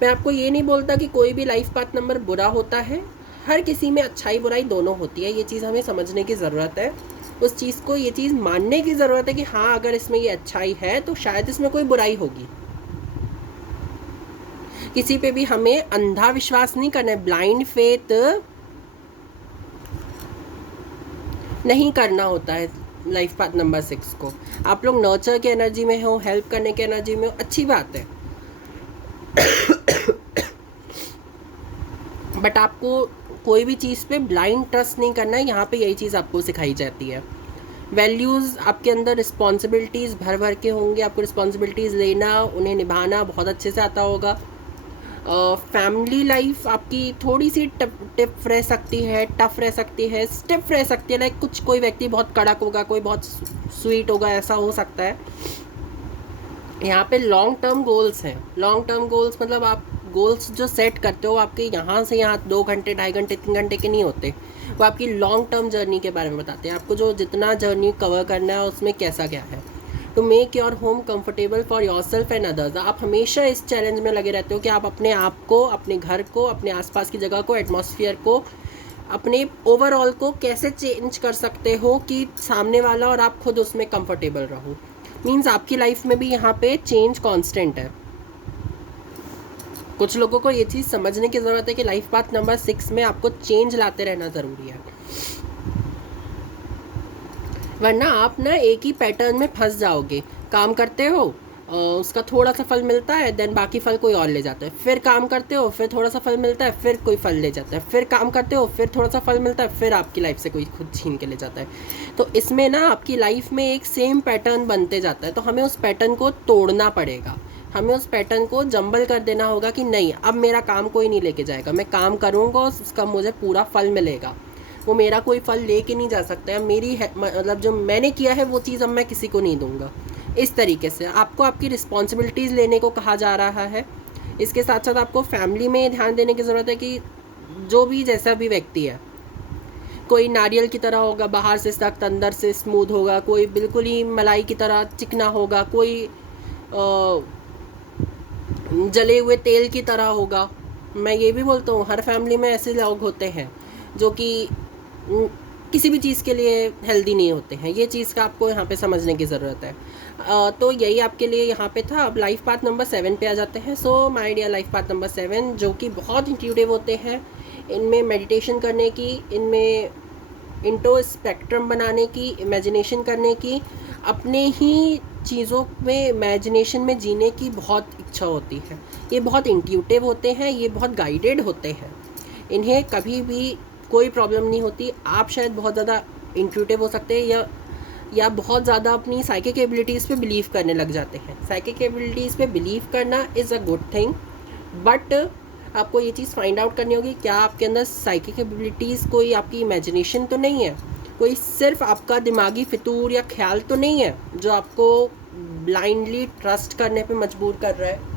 मैं आपको ये नहीं बोलता कि कोई भी लाइफ पाथ नंबर बुरा होता है, हर किसी में अच्छाई बुराई दोनों होती है। ये चीज़ हमें समझने की ज़रूरत है, उस चीज़ को, ये चीज़ मानने की ज़रूरत है कि हाँ अगर इसमें ये अच्छाई है तो शायद इसमें कोई बुराई होगी। किसी पे भी हमें अंधा विश्वास नहीं करना है, ब्लाइंड फेथ नहीं करना होता है लाइफ पाथ नंबर 6 को। आप लोग नर्चर की एनर्जी में हो, हेल्प करने की एनर्जी में हो, अच्छी बात है, बट आपको कोई भी चीज़ पे ब्लाइंड ट्रस्ट नहीं करना है। यहाँ पे यही चीज़ आपको सिखाई जाती है। वैल्यूज़ आपके अंदर, रिस्पॉन्सिबिलिटीज़ भर भर के होंगे, आपको रिस्पॉन्सिबिलिटीज़ लेना, उन्हें निभाना बहुत अच्छे से आता होगा। फैमिली लाइफ आपकी थोड़ी सी टिफ रह सकती है, टफ रह सकती है, स्टिफ रह सकती है। लाइक कुछ कोई व्यक्ति बहुत कड़क होगा, कोई बहुत स्वीट होगा, ऐसा हो सकता है। यहाँ पे लॉन्ग टर्म गोल्स हैं। लॉन्ग टर्म गोल्स मतलब आप गोल्स जो सेट करते हो आपके यहाँ से यहाँ 2 घंटे, 2.5 घंटे, 3 घंटे के नहीं होते। वो आपकी लॉन्ग टर्म जर्नी के बारे में बताते हैं, आपको जो जितना जर्नी कवर करना है उसमें कैसा क्या है। To make your home comfortable for yourself and others. आप हमेशा इस चैलेंज में लगे रहते हो कि आप अपने आप को, अपने घर को, अपने आसपास की जगह को, एटमॉस्फेयर को, अपने ओवरऑल को कैसे चेंज कर सकते हो कि सामने वाला और आप खुद उसमें कंफर्टेबल रहो। मीन्स आपकी लाइफ में भी यहाँ पे चेंज कांस्टेंट है। कुछ लोगों को ये चीज़ समझने की ज़रूरत है कि लाइफ पाथ नंबर 6 में आपको चेंज लाते रहना ज़रूरी है, वरना आप ना एक ही पैटर्न में फंस जाओगे। काम करते हो, उसका थोड़ा सा फल मिलता है, देन बाकी फल कोई और ले जाता है। फिर काम करते हो, फिर थोड़ा सा फल मिलता है, फिर कोई फल ले जाता है। फिर काम करते हो, फिर थोड़ा सा फल मिलता है, फिर आपकी लाइफ से कोई खुद छीन के ले जाता है। तो इसमें ना आपकी लाइफ में एक सेम पैटर्न बनते जाता है। तो हमें उस पैटर्न को तोड़ना पड़ेगा, हमें उस पैटर्न को जंबल कर देना होगा कि नहीं, अब मेरा काम कोई नहीं लेके जाएगा, मैं काम करूँगा, उसका मुझे पूरा फल मिलेगा। वो मेरा कोई फल लेके नहीं जा सकता है। मेरी मतलब जो मैंने किया है वो चीज़ अब मैं किसी को नहीं दूंगा। इस तरीके से आपको आपकी रिस्पॉन्सिबिलिटीज़ लेने को कहा जा रहा है। इसके साथ साथ आपको फैमिली में ध्यान देने की ज़रूरत है कि जो भी जैसा भी व्यक्ति है, कोई नारियल की तरह होगा, बाहर से सख्त अंदर से स्मूथ होगा, कोई बिल्कुल ही मलाई की तरह चिकना होगा, कोई जले हुए तेल की तरह होगा। मैं ये भी बोलता हूँ हर फैमिली में ऐसे लोग होते हैं जो कि किसी भी चीज़ के लिए हेल्दी नहीं होते हैं। ये चीज़ का आपको यहाँ पे समझने की ज़रूरत है। तो यही आपके लिए यहाँ पे था। अब लाइफ पाथ नंबर 7 पे आ जाते हैं। So my dear, life path number 7 जो कि बहुत इंट्यूटिव होते हैं। इनमें मेडिटेशन करने की, इनमें इंटो स्पेक्ट्रम बनाने की, इमेजिनेशन करने की, अपने ही चीज़ों में इमेजिनेशन में जीने की बहुत इच्छा होती है। ये बहुत इंट्यूटिव होते हैं, ये बहुत गाइडेड होते हैं, इन्हें कभी भी कोई प्रॉब्लम नहीं होती। आप शायद बहुत ज़्यादा इंट्यूटिव हो सकते हैं या बहुत ज़्यादा अपनी साइकिक एबिलिटीज़ पे बिलीव करने लग जाते हैं। साइकिक एबिलिटीज़ पे बिलीव करना is a good thing, but आपको ये चीज़ फाइंड आउट करनी होगी क्या आपके अंदर साइकिक एबिलिटीज़ कोई आपकी इमेजिनेशन तो नहीं है, कोई सिर्फ आपका दिमागी फितूर या ख्याल तो नहीं है जो आपको ब्लाइंडली ट्रस्ट करने पे मजबूर कर रहा है।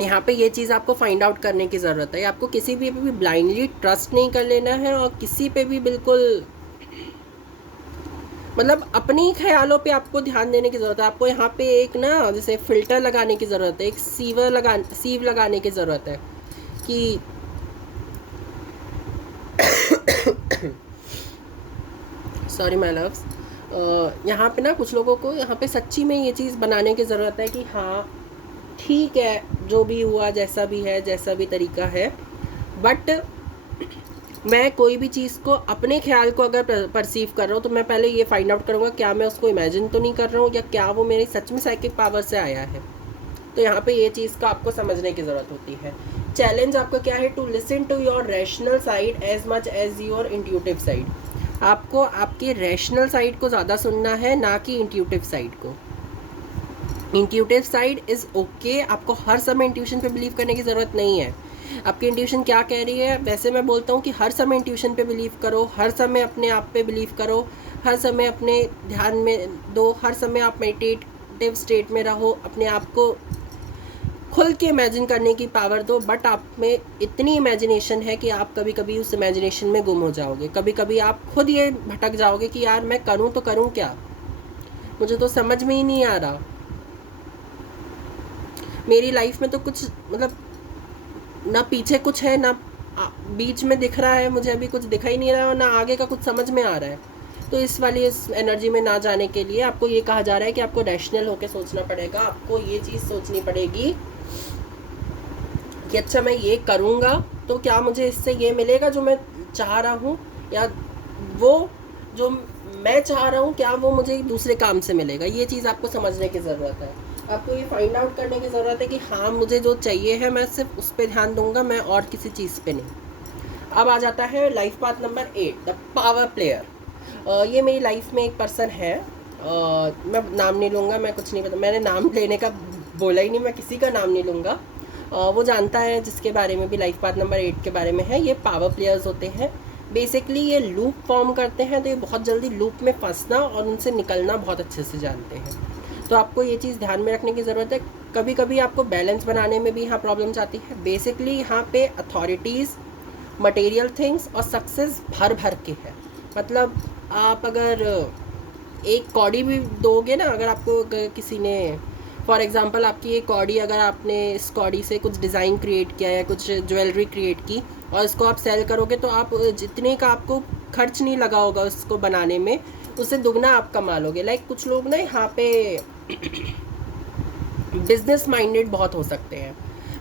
यहाँ पे ये चीज़ आपको फाइंड आउट करने की ज़रूरत है। आपको किसी भी ब्लाइंडली ट्रस्ट नहीं कर लेना है और किसी पे भी बिल्कुल मतलब अपनी ख्यालों पे आपको ध्यान देने की ज़रूरत है। आपको यहाँ पे एक ना जैसे फ़िल्टर लगाने की ज़रूरत है, एक सीव लगाने की ज़रूरत है कि सॉरी माय लव्स, यहाँ पे ना कुछ लोगों को यहाँ पे सच्ची में ये चीज़ बनाने की ज़रूरत है कि हाँ ठीक है, जो भी हुआ, जैसा भी है, जैसा भी तरीका है, बट मैं कोई भी चीज़ को, अपने ख्याल को अगर परसीव कर रहा हूँ तो मैं पहले ये फाइंड आउट करूँगा क्या मैं उसको इमेजिन तो नहीं कर रहा हूँ या क्या वो मेरी सच में साइकिक पावर से आया है। तो यहाँ पे ये चीज़ का आपको समझने की ज़रूरत होती है। चैलेंज आपका क्या है? To listen to your rational side as much as your intuitive side. आपको आपके रैशनल साइड को ज़्यादा सुनना है, ना कि इंट्यूटिव साइड को। इंट्यूटिव साइड इज़ ओके, आपको हर समय इंट्यूशन पे बिलीव करने की ज़रूरत नहीं है। आपकी इंट्यूशन क्या कह रही है, वैसे मैं बोलता हूँ कि हर समय इंट्यूशन पे बिलीव करो, हर समय अपने आप पे बिलीव करो, हर समय अपने ध्यान में दो, हर समय आप मेडिटेटिव स्टेट में रहो, अपने आप को खुल के इमेजिन करने की पावर दो। बट आप में इतनी इमेजिनेशन है कि आप कभी कभी उस इमेजिनेशन में गुम हो जाओगे। कभी कभी आप खुद ये भटक जाओगे कि यार मैं करूँ तो करूँ क्या, मुझे तो समझ में ही नहीं आ रहा, मेरी लाइफ में तो कुछ मतलब ना पीछे कुछ है ना बीच में दिख रहा है, मुझे अभी कुछ दिखाई नहीं रहा है, ना आगे का कुछ समझ में आ रहा है। तो इस वाली इस एनर्जी में ना जाने के लिए आपको ये कहा जा रहा है कि आपको रैशनल होकर सोचना पड़ेगा। आपको ये चीज़ सोचनी पड़ेगी कि अच्छा मैं ये करूँगा तो क्या मुझे इससे ये मिलेगा जो मैं चाह रहा हूँ, या वो जो मैं चाह रहा हूँ क्या वो मुझे दूसरे काम से मिलेगा, ये चीज़ आपको समझने की ज़रूरत है। आपको ये फाइंड आउट करने की ज़रूरत है कि हाँ मुझे जो चाहिए है मैं सिर्फ उस पर ध्यान दूंगा, मैं और किसी चीज़ पे नहीं। अब आ जाता है life path number 8, the power player. ये मेरी लाइफ में एक पर्सन है, मैं नाम नहीं लूँगा, मैं कुछ नहीं पता, मैंने नाम लेने का बोला ही नहीं, मैं किसी का नाम नहीं लूँगा। वो जानता है जिसके बारे में भी लाइफ पाथ नंबर 8 के बारे में है। ये पावर प्लेयर्स होते हैं। बेसिकली ये लूप फॉर्म करते हैं, तो ये बहुत जल्दी लूप में फंसना और उनसे निकलना बहुत अच्छे से जानते हैं। तो आपको ये चीज़ ध्यान में रखने की ज़रूरत है। कभी कभी आपको बैलेंस बनाने में भी यहाँ प्रॉब्लम्स आती है। बेसिकली यहाँ पे अथॉरिटीज़, मटेरियल थिंग्स और सक्सेस भर भर के है। मतलब आप अगर एक कौड़ी भी दोगे ना, अगर आपको किसी ने फॉर एग्जांपल आपकी एक कौड़ी, अगर आपने इस कौड़ी से कुछ डिज़ाइन क्रिएट किया या कुछ ज्वेलरी क्रिएट की और इसको आप सेल करोगे, तो आप जितने का आपको खर्च नहीं लगा होगा उसको बनाने में, उससे दुगना आप कमा लोगे। लाइक कुछ लोग ना यहाँ पे बिजनेस माइंडेड बहुत हो सकते हैं।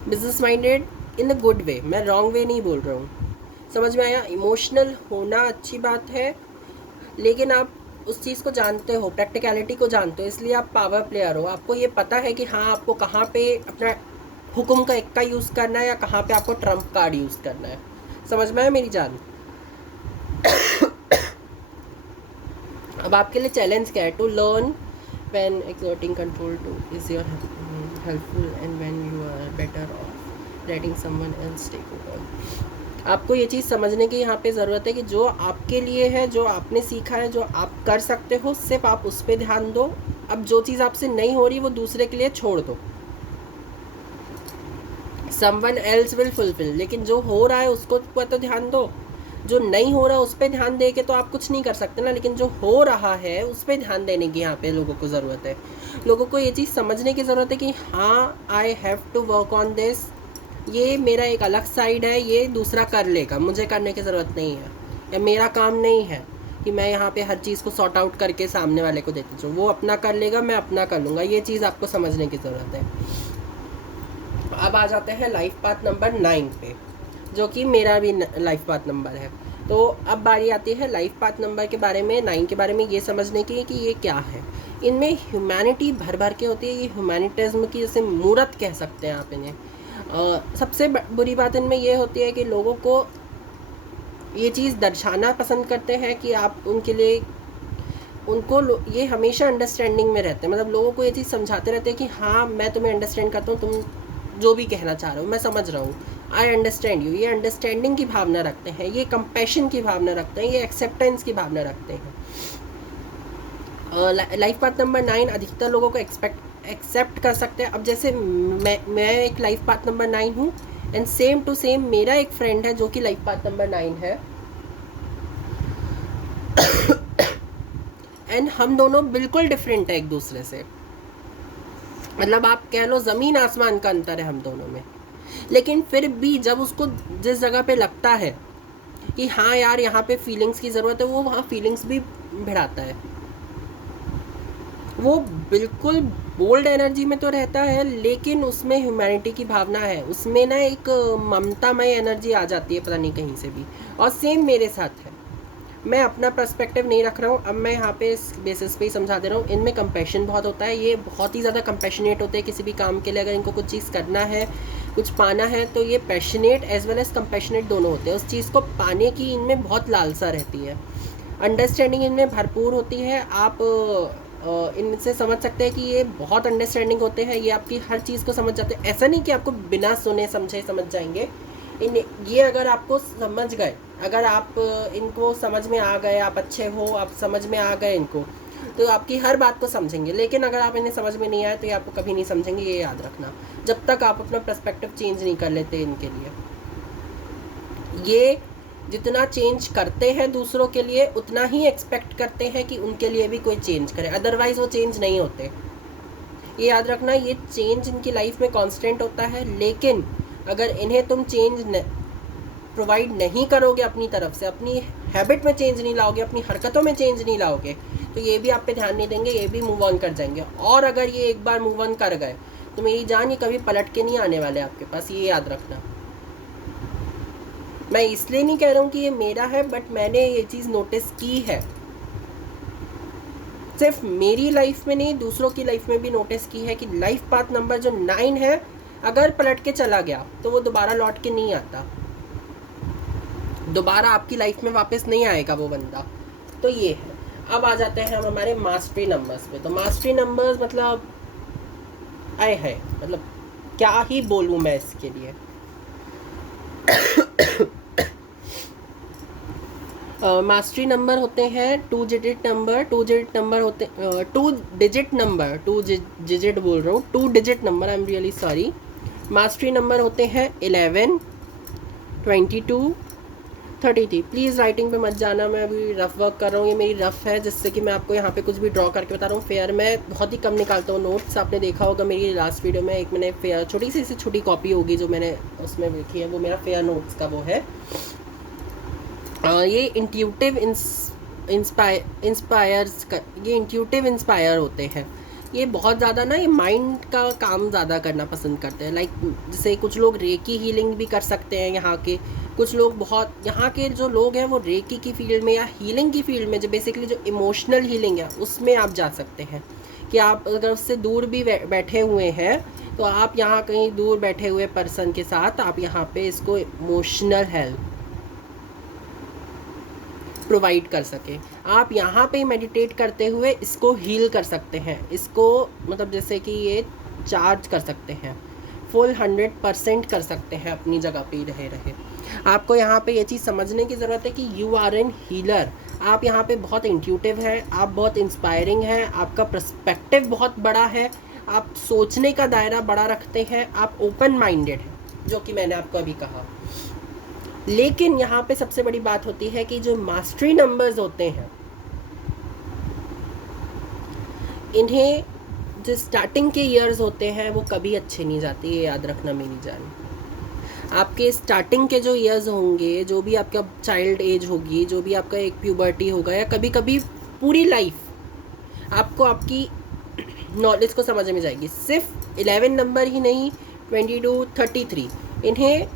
Business minded in the good way, मैं रॉन्ग वे नहीं बोल रहा हूँ, समझ में आया। इमोशनल होना अच्छी बात है, लेकिन आप उस चीज़ को जानते हो, प्रैक्टिकलिटी को जानते हो, इसलिए आप पावर प्लेयर हो। आपको ये पता है कि हाँ आपको कहाँ पे अपना हुक्म का इक्का यूज़ करना है या कहाँ पे आपको ट्रम्प कार्ड यूज़ करना है। समझ में आया मेरी जान। अब आपके लिए चैलेंज क्या है? To learn when exerting control to is your helpful and when you are better off letting someone else take over। आपको ये चीज़ समझने की यहाँ पे ज़रूरत है कि जो आपके लिए है, जो आपने सीखा है, जो आप कर सकते हो, सिर्फ आप उस पर ध्यान दो। अब जो चीज़ आपसे नहीं हो रही वो दूसरे के लिए छोड़ दो। someone else will fulfill, लेकिन जो हो रहा है उसको तो ध्यान दो। जो नहीं हो रहा उस पर ध्यान दे के तो आप कुछ नहीं कर सकते ना, लेकिन जो हो रहा है उस पर ध्यान देने की यहाँ पे लोगों को ज़रूरत है। लोगों को ये चीज़ समझने की ज़रूरत है कि हाँ I have to work on this, ये मेरा एक अलग साइड है, ये दूसरा कर लेगा, मुझे करने की ज़रूरत नहीं है, या मेरा काम नहीं है कि मैं यहाँ पे हर चीज़ को सॉर्ट आउट करके सामने वाले को देती हूँ। वो अपना कर लेगा, मैं अपना कर लूँगा। ये चीज़ आपको समझने की ज़रूरत है। अब आ जाते हैं लाइफ पाथ नंबर 9 पे, जो कि मेरा भी लाइफ पाथ नंबर है। तो अब बारी आती है लाइफ पाथ नंबर के बारे में, 9 के बारे में ये समझने की कि ये क्या है। इनमें ह्यूमैनिटी भर भर के होती है। ये ह्यूमैनिटिज्म की जैसे मूरत कह सकते हैं आप इन्हें। सबसे बुरी बात इनमें ये होती है कि लोगों को ये चीज़ दर्शाना पसंद करते हैं कि आप उनके लिए, उनको ये हमेशा अंडरस्टैंडिंग में रहते हैं। मतलब लोगों को ये चीज़ समझाते रहते हैं कि हाँ मैं तुम्हें अंडरस्टैंड करता हूँ, तुम जो भी कहना चाह रहे हो मैं समझ रहा हूँ, आई अंडरस्टैंड यू। ये अंडरस्टैंडिंग की भावना रखते हैं, ये कंपैशन की भावना रखते हैं, ये एक्सेप्टेंस की भावना रखते हैं। लाइफ पाथ नंबर 9 अधिकतर लोगों को एक्सेप्ट कर सकते हैं। अब जैसे मैं एक लाइफ पाथ नंबर 9 हूँ, एंड सेम टू सेम मेरा एक फ्रेंड है जो कि लाइफ पाथ नंबर 9 है, एंड हम दोनों बिल्कुल डिफरेंट है एक दूसरे से। मतलब आप कह लो ज़मीन आसमान का अंतर है हम दोनों में। लेकिन फिर भी जब उसको जिस जगह पे लगता है कि हाँ यार यहाँ पे फीलिंग्स की ज़रूरत है, वो वहाँ फीलिंग्स भी भिड़ाता है। वो बिल्कुल बोल्ड एनर्जी में तो रहता है, लेकिन उसमें ह्यूमैनिटी की भावना है, उसमें ना एक ममतामय एनर्जी आ जाती है पता नहीं कहीं से भी। और सेम मेरे साथ है। मैं अपना पर्सपेक्टिव नहीं रख रहा हूँ, अब मैं यहाँ पे इस बेसिस पे ही समझा दे रहा हूँ। इनमें कंपैशन बहुत होता है, ये बहुत ही ज़्यादा कंपैशनेट होते हैं किसी भी काम के लिए। अगर इनको कुछ चीज़ करना है, कुछ पाना है, तो ये passionate as well as compassionate दोनों होते हैं। उस चीज़ को पाने की इनमें बहुत लालसा रहती है। अंडरस्टैंडिंग इनमें भरपूर होती है। आप इनसे समझ सकते हैं कि ये बहुत अंडरस्टैंडिंग होते हैं, ये आपकी हर चीज़ को समझ जाते हैं। ऐसा नहीं कि आपको बिना सुने समझे समझ जाएंगे। ये अगर आपको समझ गए, अगर आप इनको समझ में आ गए, आप अच्छे हो, आप समझ में आ गए इनको, तो आपकी हर बात को समझेंगे। लेकिन अगर आप इन्हें समझ में नहीं आए तो ये आपको कभी नहीं समझेंगे, ये याद रखना, जब तक आप अपना पर्सपेक्टिव चेंज नहीं कर लेते इनके लिए। ये जितना चेंज करते हैं दूसरों के लिए, उतना ही एक्सपेक्ट करते हैं कि उनके लिए भी कोई चेंज करे, अदरवाइज वो चेंज नहीं होते। ये याद रखना, ये चेंज इनकी लाइफ में कांस्टेंट होता है। लेकिन अगर इन्हें तुम चेंज प्रोवाइड नहीं करोगे अपनी तरफ से, अपनी हैबिट में चेंज नहीं लाओगे, अपनी हरकतों में चेंज नहीं लाओगे, तो ये भी आप पे ध्यान नहीं देंगे, ये भी मूव ऑन कर जाएंगे। और अगर ये एक बार मूव ऑन कर गए तो मेरी जान, ये कभी पलट के नहीं आने वाले आपके पास, ये याद रखना। मैं इसलिए नहीं कह रहा हूँ कि ये मेरा है, बट मैंने ये चीज़ नोटिस की है, सिर्फ मेरी लाइफ में नहीं दूसरों की लाइफ में भी नोटिस की है कि लाइफ पाथ नंबर जो 9 है अगर पलट के चला गया तो वो दोबारा लौट के नहीं आता, दोबारा आपकी लाइफ में वापस नहीं आएगा वो बंदा। तो ये है। अब आ जाते हैं हम हमारे मास्टरी नंबर्स पे। तो मास्टरी नंबर्स मतलब आए है, मतलब क्या ही बोलूँ मैं इसके लिए। मास्टरी नंबर होते हैं 2 डिजिट नंबर, 2 डिजिट नंबर होते 2 डिजिट नंबर, 2 डिजिट बोल रहा हूँ, 2 digit number, I am really sorry. Mastery number होते हैं 11, 22, 33। प्लीज़ राइटिंग पे मत जाना, मैं अभी रफ वर्क कर रहा हूँ, ये मेरी रफ है जिससे कि मैं आपको यहाँ पे कुछ भी ड्रॉ करके बता रहा हूँ। फेयर मैं बहुत ही कम निकालता हूँ नोट्स, आपने देखा होगा मेरी लास्ट वीडियो में, एक मैंने फेयर छोटी सी छोटी कॉपी होगी जो मैंने उसमें लिखी है, वो मेरा फेयर नोट्स का वो है। ये इंट्यूटिव इंस्पायर्स का, ये इंट्यूटिव इंस्पायर होते हैं। ये बहुत ज़्यादा ना, ये माइंड का काम ज़्यादा करना पसंद करते हैं। लाइक जैसे कुछ लोग रेकी हीलिंग भी कर सकते हैं यहाँ के, कुछ लोग बहुत यहाँ के जो लोग हैं वो रेकी की फील्ड में या हीलिंग की फील्ड में, जो बेसिकली जो इमोशनल हीलिंग है उसमें आप जा सकते हैं। कि आप अगर उससे दूर भी बैठे हुए हैं तो आप यहाँ कहीं दूर बैठे हुए पर्सन के साथ आप यहाँ पे इसको इमोशनल हेल्प प्रोवाइड कर सके। आप यहाँ पे मेडिटेट करते हुए इसको हील कर सकते हैं, इसको मतलब जैसे कि ये चार्ज कर सकते हैं, फुल 100% कर सकते हैं अपनी जगह पे ही रहे रहे। आपको यहाँ पे ये चीज़ समझने की ज़रूरत है कि यू आर एन हीलर। आप यहाँ पे बहुत इंट्यूटिव है, आप बहुत इंस्पायरिंग है, आपका पर्सपेक्टिव बहुत बड़ा है, आप सोचने का दायरा बड़ा रखते हैं, आप ओपन माइंडेड हैं, जो कि मैंने आपको अभी कहा। लेकिन यहाँ पे सबसे बड़ी बात होती है कि जो मास्टरी नंबर्स होते हैं, इन्हें जो स्टार्टिंग के ईयर्स होते हैं वो कभी अच्छे नहीं जाते, ये याद रखना मेरी जान। आपके स्टार्टिंग के जो ईयर्स होंगे, जो भी आपका चाइल्ड एज होगी, जो भी आपका एक प्यूबर्टी होगा, या कभी कभी पूरी लाइफ आपको आपकी नॉलेज को समझ में जाएगी। सिर्फ 11 नंबर ही नहीं, 22, 33, इन्हें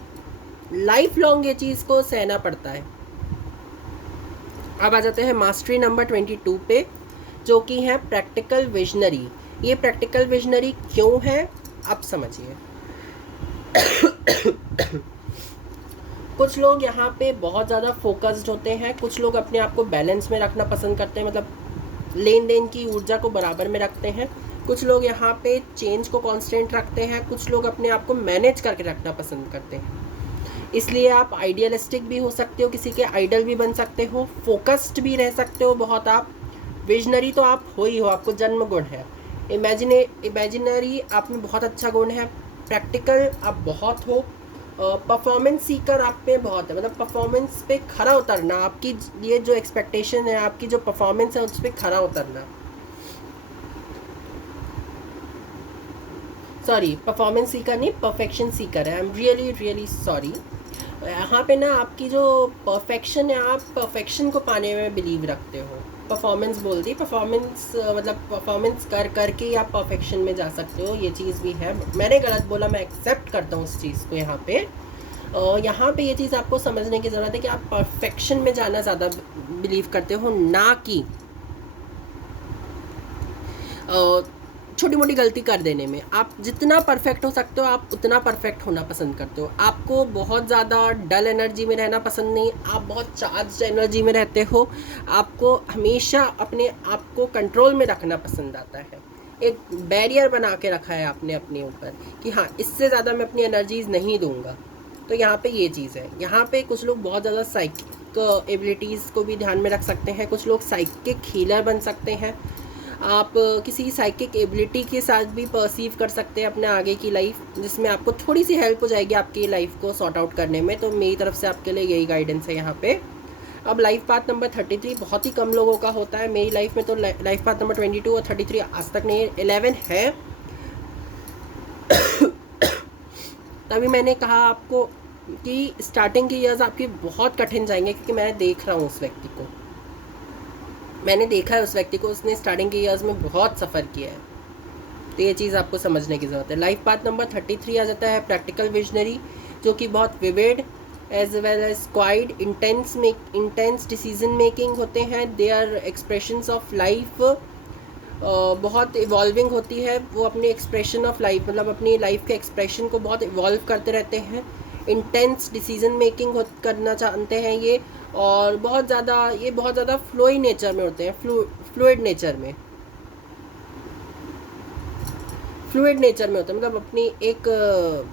लाइफ लॉन्ग ये चीज़ को सहना पड़ता है। अब आ जाते हैं मास्टरी नंबर 22 पे, जो कि है प्रैक्टिकल विजनरी। ये प्रैक्टिकल विजनरी क्यों है आप समझिए। कुछ लोग यहाँ पे बहुत ज़्यादा फोकस्ड होते हैं, कुछ लोग अपने आप को बैलेंस में रखना पसंद करते हैं, मतलब लेन देन की ऊर्जा को बराबर में रखते हैं। कुछ लोग यहाँ पे चेंज को कांस्टेंट रखते हैं, कुछ लोग अपने आप को मैनेज करके रखना पसंद करते हैं। इसलिए आप आइडियलिस्टिक भी हो सकते हो, किसी के आइडल भी बन सकते हो, फोकस्ड भी रह सकते हो बहुत आप। विजनरी तो आप हो ही हो, आपको जन्म गुण है। इमेजिनरी आप में बहुत अच्छा गुण है। प्रैक्टिकल आप बहुत हो। परफॉर्मेंस सीकर आप में बहुत है, मतलब परफॉर्मेंस पे खरा उतरना, आपकी ये जो एक्सपेक्टेशन है, आपकी जो परफॉर्मेंस है उस पर खरा उतरना, सॉरी परफॉर्मेंस सीकर नहीं, परफेक्शन सीकर है, I am really really sorry. यहाँ पे ना आपकी जो परफेक्शन है, आप परफेक्शन को पाने में बिलीव रखते हो। परफॉर्मेंस बोल दी, परफॉर्मेंस मतलब परफॉर्मेंस कर करके आप परफेक्शन में जा सकते हो, ये चीज़ भी है। मैंने गलत बोला, मैं एक्सेप्ट करता हूँ उस चीज़ को। यहाँ पे ये चीज़ आपको समझने की ज़रूरत है कि आप परफेक्शन में जाना ज़्यादा बिलीव करते हो, ना कि छोटी मोटी गलती कर देने में। आप जितना परफेक्ट हो सकते हो आप उतना परफेक्ट होना पसंद करते हो। आपको बहुत ज़्यादा डल एनर्जी में रहना पसंद नहीं, आप बहुत चार्ज एनर्जी में रहते हो। आपको हमेशा अपने आप को कंट्रोल में रखना पसंद आता है। एक बैरियर बना के रखा है आपने अपने ऊपर कि हाँ, इससे ज़्यादा मैं अपनी एनर्जीज़ नहीं दूंगा। तो यहाँ पे ये चीज़ है। यहाँ पे कुछ लोग बहुत ज़्यादा साइकिक एबिलिटीज़ को भी ध्यान में रख सकते हैं, कुछ लोग साइकिक हीलर बन सकते हैं। आप किसी साइकिक एबिलिटी के साथ भी परसीव कर सकते हैं अपने आगे की लाइफ, जिसमें आपको थोड़ी सी हेल्प हो जाएगी आपकी लाइफ को सॉर्ट आउट करने में। तो मेरी तरफ से आपके लिए यही गाइडेंस है यहाँ पे। अब लाइफ पाथ नंबर 33 बहुत ही कम लोगों का होता है। मेरी लाइफ में तो लाइफ पाथ नंबर 22 और 33 आज तक नहीं है, 11 है। तभी मैंने कहा आपको कि स्टार्टिंग के ईयर्स आपके बहुत कठिन जाएंगे, क्योंकि मैं देख रहा हूँ उस व्यक्ति को, मैंने देखा है उस व्यक्ति को, उसने स्टार्टिंग के ईयर्स में बहुत सफ़र किया है। तो ये चीज़ आपको समझने की ज़रूरत है। लाइफ पाथ नंबर 33 आ जाता है प्रैक्टिकल विजनरी, जो कि बहुत vivid, as well as quite intense decision making होते हैं। They are expressions of life, बहुत इवॉल्विंग होती है। वो अपनी एक्सप्रेशन ऑफ लाइफ मतलब अपनी लाइफ के एक्सप्रेशन को बहुत इवॉल्व करते रहते हैं। इंटेंस डिसीजन मेकिंग करना चाहते हैं ये, और बहुत ज़्यादा फ्लोई नेचर में होते हैं, फ्लूइड नेचर में होते हैं, मतलब अपनी एक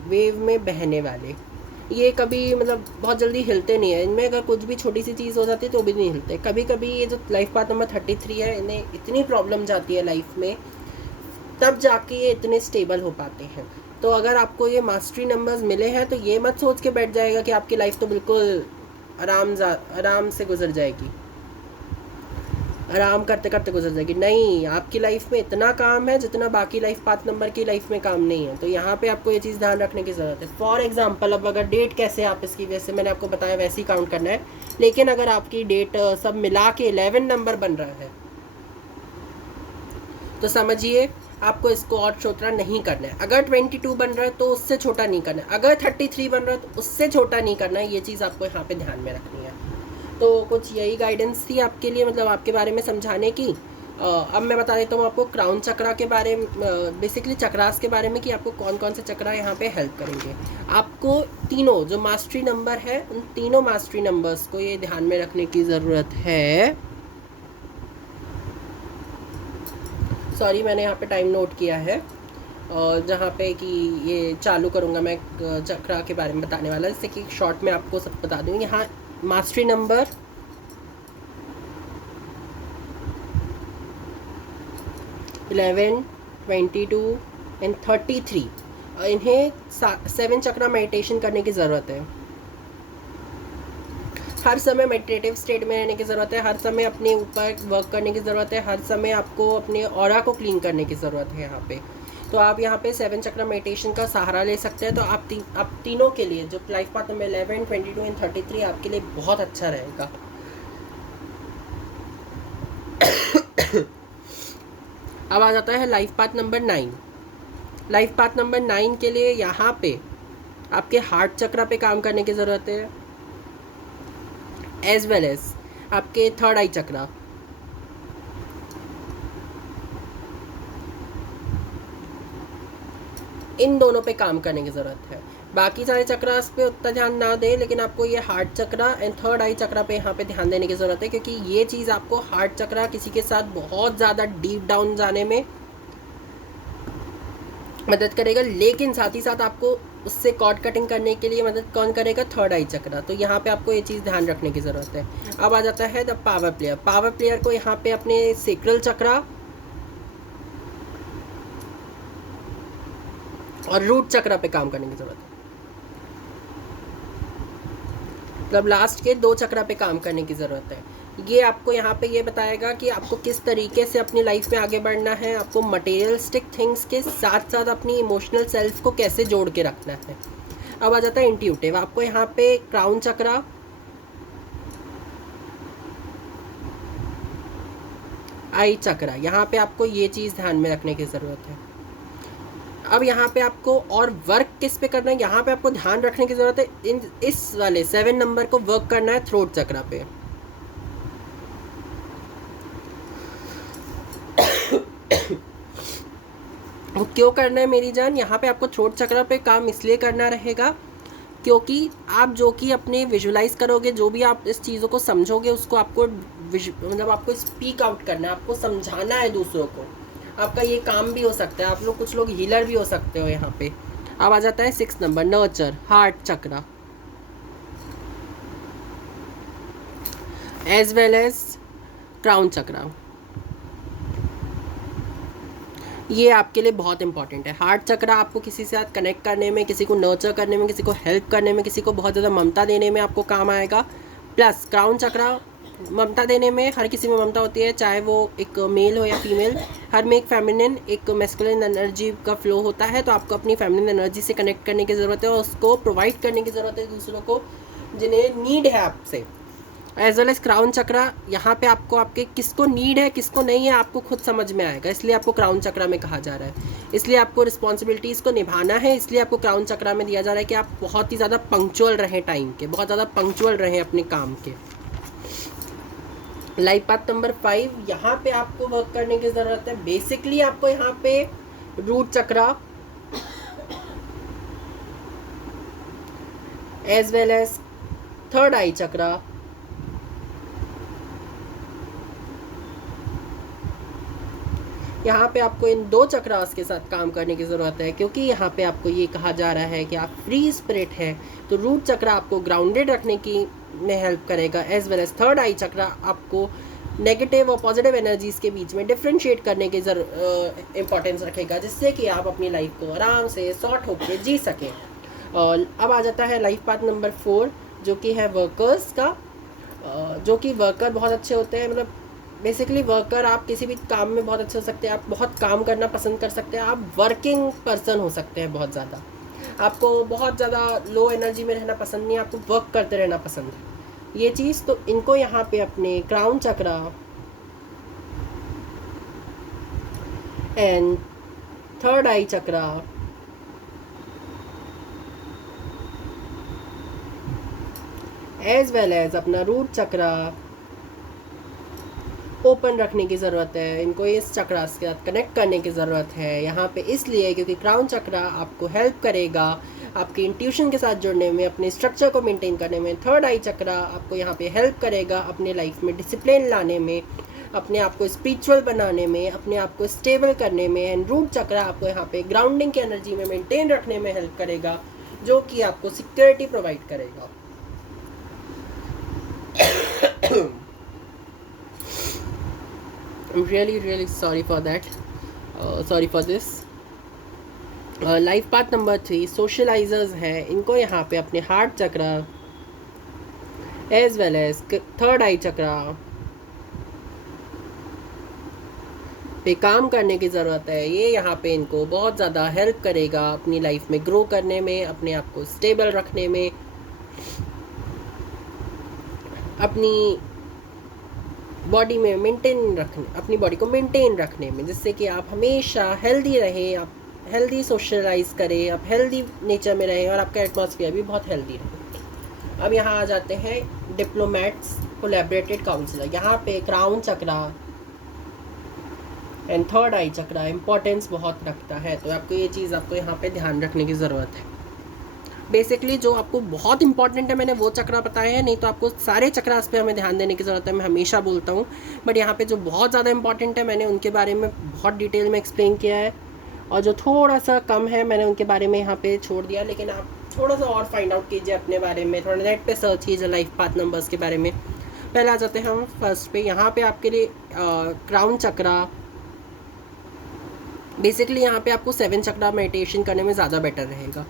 वेव में बहने वाले। ये कभी मतलब बहुत जल्दी हिलते नहीं है। इनमें अगर कुछ भी छोटी सी चीज़ हो जाती है तो भी नहीं हिलते। कभी कभी ये जो लाइफ पाथ नंबर 33 है, इन्हें इतनी प्रॉब्लम जाती है लाइफ में, तब जाके ये इतने स्टेबल हो पाते हैं। तो अगर आपको ये मास्टरी नंबर्स मिले हैं तो ये मत सोच के बैठ जाएगा कि आपकी लाइफ तो बिल्कुल आराम से गुजर जाएगी, आराम करते करते गुजर जाएगी। नहीं, आपकी लाइफ में इतना काम है जितना बाकी लाइफ पाथ नंबर की लाइफ में काम नहीं है। तो यहाँ पे आपको ये चीज़ ध्यान रखने की ज़रूरत है। फॉर एग्जांपल, अब अगर डेट कैसे आप इसकी, वैसे मैंने आपको बताया वैसे ही काउंट करना है, लेकिन अगर आपकी डेट सब मिला के 11 नंबर बन रहा है तो समझिए आपको इसको और छोटा नहीं करना है। अगर 22 बन रहा है तो उससे छोटा नहीं करना है। अगर 33 बन रहा है तो उससे छोटा नहीं करना है। ये चीज़ आपको यहाँ पे ध्यान में रखनी है। तो कुछ यही गाइडेंस थी आपके लिए, मतलब आपके बारे में समझाने की। अब मैं बता देता हूँ आपको क्राउन चक्रा के बारे में, बेसिकली चक्रास के बारे में, कि आपको कौन कौन से चक्रा यहाँ पे हेल्प करेंगे। आपको तीनों जो मास्टरी नंबर है, उन तीनों मास्टरी नंबर्स को ये ध्यान में रखने की ज़रूरत है। सॉरी, मैंने यहाँ पे टाइम नोट किया है, और जहाँ पे कि ये चालू करूँगा मैं चक्रा के बारे में बताने वाला, जैसे कि शॉर्ट में आपको सब बता दूँ। यहाँ मास्टरी नंबर 11, 22 एंड 33, इन्हें 7 चक्रा मेडिटेशन करने की ज़रूरत है। हर समय मेडिटेटिव स्टेट में रहने की ज़रूरत है। हर समय अपने ऊपर वर्क करने की ज़रूरत है। हर समय आपको अपने ऑरा को क्लीन करने की ज़रूरत है यहाँ पे। तो आप यहाँ पे 7 चक्रा मेडिटेशन का सहारा ले सकते हैं। तो आप तीनों के लिए, जो लाइफ पाथ नंबर 11, 22 एंड 33, आपके लिए बहुत अच्छा रहेगा। अब आ जाता है life path number 9। Life path number 9 के लिए यहाँ पे आपके हार्ट चक्रा पे काम करने की ज़रूरत है, एज वेल एज आपके थर्ड आई चक्रा। इन दोनों पे काम करने की ज़रूरत है। बाकी सारे चक्रास पे उतना ध्यान ना दें, लेकिन आपको ये heart chakra and third eye चक्रा पे यहाँ पे ध्यान देने की ज़रूरत है, क्योंकि ये चीज़ आपको हार्ट चक्रा किसी के साथ बहुत ज़्यादा डीप डाउन जाने में मदद करेगा, लेकिन साथ ही साथ आपको उससे कॉर्ड कटिंग करने के लिए मदद कौन करेगा? थर्ड आई चक्रा। तो यहाँ पे आपको ये चीज़ ध्यान रखने की ज़रूरत है। अब आ जाता है the power player. Power player को यहाँ पे अपने सेक्रल चक्रा और रूट चक्रा पे काम करने की ज़रूरत है। मतलब लास्ट के 2 चक्रा पे काम करने की ज़रूरत है। ये आपको यहाँ पे ये बताएगा कि आपको किस तरीके से अपनी लाइफ में आगे बढ़ना है। आपको मटेरियलिस्टिक थिंग्स के साथ साथ अपनी इमोशनल सेल्फ को कैसे जोड़ के रखना है। अब आ जाता है इंट्यूटिव। आपको यहाँ पे क्राउन चक्रा, आई चक्रा, यहाँ पे आपको ये चीज़ ध्यान में रखने की ज़रूरत है। अब यहाँ पे आपको और वर्क किस पे करना है, यहाँ पे आपको ध्यान रखने की ज़रूरत है। इस वाले 7 नंबर को वर्क करना है थ्रोट चक्रा पे। वो क्यों करना है मेरी जान? यहाँ पे आपको थ्रोट चक्रा पे काम इसलिए करना रहेगा क्योंकि आप जो कि अपने विजुलाइज करोगे, जो भी आप इस चीज़ों को समझोगे, उसको आपको मतलब आपको स्पीक आउट करना है, आपको समझाना है दूसरों को। आपका ये काम भी हो सकता है। आप लोग, कुछ लोग हीलर भी हो सकते हो यहाँ पे। अब आ जाता है 6 नंबर, नर्चर, हार्ट चक्रा, एज वेल एज क्राउन चक्रा। ये आपके लिए बहुत इंपॉर्टेंट है। हार्ट चक्रा आपको किसी से साथ कनेक्ट करने में, किसी को नर्चर करने में, किसी को हेल्प करने में, किसी को बहुत ज़्यादा ममता देने में आपको काम आएगा। प्लस क्राउन चक्रा ममता देने में, हर किसी में ममता होती है, चाहे वो एक मेल हो या फीमेल। हर में एक फेमिनिन, एक मैस्कुलिन एनर्जी का फ्लो होता है। तो आपको अपनी फेमिनिन एनर्जी से कनेक्ट करने की ज़रूरत है और उसको प्रोवाइड करने की ज़रूरत है दूसरों को, जिन्हें नीड है आपसे। एज वेल एज क्राउन चक्रा, यहाँ पे आपको आपके किसको नीड है किसको नहीं है आपको खुद समझ में आएगा, इसलिए आपको क्राउन चक्रा में कहा जा रहा है। इसलिए आपको रिस्पॉन्सिबिलिटीज़ को निभाना है, इसलिए आपको क्राउन चक्रा में दिया जा रहा है कि आप बहुत ही ज़्यादा पंक्चुअल रहें टाइम के, बहुत ज़्यादा पंक्चुअल रहें अपने काम के। लाइफ पाथ नंबर 5, यहाँ पे आपको वर्क करने की ज़रूरत है। बेसिकली आपको यहाँ पे रूट चक्रा as well as third eye चक्रा, यहाँ पे आपको इन 2 चक्रास के साथ काम करने की ज़रूरत है, क्योंकि यहाँ पे आपको ये कहा जा रहा है कि आप फ्री स्पिरिट है। तो रूट चक्रा आपको ग्राउंडेड रखने की में हेल्प करेगा, as well as third eye चक्रा आपको नेगेटिव और पॉजिटिव एनर्जीज़ के बीच में डिफ्रेंशिएट करने की इम्पोर्टेंस रखेगा, जिससे कि आप अपनी लाइफ को आराम से सॉर्ट होकर जी सकें। और अब आ जाता है लाइफ पाथ नंबर 4, जो कि है वर्कर्स का। जो कि वर्कर बहुत अच्छे होते हैं, मतलब बेसिकली वर्कर आप किसी भी काम में बहुत अच्छे हो सकते हैं, आप बहुत काम करना पसंद कर सकते हैं, आप वर्किंग पर्सन हो सकते हैं बहुत ज़्यादा, आपको बहुत ज़्यादा लो एनर्जी में रहना पसंद नहीं है, आपको वर्क करते रहना पसंद है ये चीज़। तो इनको यहाँ पे अपने crown chakra and third eye chakra as well as अपना रूट चक्रा ओपन रखने की ज़रूरत है, इनको इस चक्रा के साथ कनेक्ट करने की ज़रूरत है यहाँ पे, इसलिए क्योंकि क्राउन चक्रा आपको हेल्प करेगा आपके इंट्यूशन के साथ जुड़ने में, अपने स्ट्रक्चर को मेंटेन करने में। थर्ड आई चक्रा आपको यहाँ पे हेल्प करेगा अपने लाइफ में डिसिप्लिन लाने में, अपने आप को स्पिरिचुअल बनाने में, अपने आप को स्टेबल करने में। एंड रूट चक्रा आपको यहाँ पे ग्राउंडिंग की एनर्जी में मेंटेन रखने में हेल्प करेगा, जो कि आपको सिक्योरिटी प्रोवाइड करेगा। I'm really sorry for that. Sorry for this. Life path number 3 सोशलाइजर्स हैं, इनको यहाँ पे अपने हार्ट चक्रा as well as third eye चक्रा पे काम करने की ज़रूरत है। ये यहाँ पे इनको बहुत ज़्यादा हेल्प करेगा अपनी लाइफ में ग्रो करने में, अपने आप को स्टेबल रखने में, अपनी बॉडी में मेंटेन रखने, अपनी बॉडी को मेंटेन रखने में, जिससे कि आप हमेशा हेल्दी रहें, आप हेल्दी सोशलाइज करें, आप हेल्दी नेचर में रहें और आपका एटमॉस्फेयर भी बहुत हेल्दी रहे। अब यहाँ आ जाते हैं डिप्लोमेट्स कोलैबोरेटेड काउंसलर। यहाँ पे crown chakra and third eye chakra importance बहुत रखता है, तो आपको ये चीज़ आपको यहाँ पे ध्यान रखने की ज़रूरत है। बेसिकली जो आपको बहुत इंपॉर्टेंट है मैंने वो चक्रा बताए हैं, नहीं तो आपको सारे चक्रास पे हमें ध्यान देने की ज़रूरत है, मैं हमेशा बोलता हूँ। बट यहाँ पे जो बहुत ज़्यादा इंपॉर्टेंट है मैंने उनके बारे में बहुत डिटेल में एक्सप्लेन किया है, और जो थोड़ा सा कम है मैंने उनके बारे में यहाँ पे छोड़ दिया। लेकिन आप थोड़ा सा और फाइंड आउट कीजिए अपने बारे में, थोड़ा नेट पे सर्च कीजिए लाइफ पाथ नंबर्स के बारे में। पहले आ जाते हैं हम फर्स्ट पे। यहाँ पे आपके लिए क्राउन चक्रा, बेसिकली यहाँ पे आपको 7 चक्रा मेडिटेशन करने में ज़्यादा बेटर रहेगा,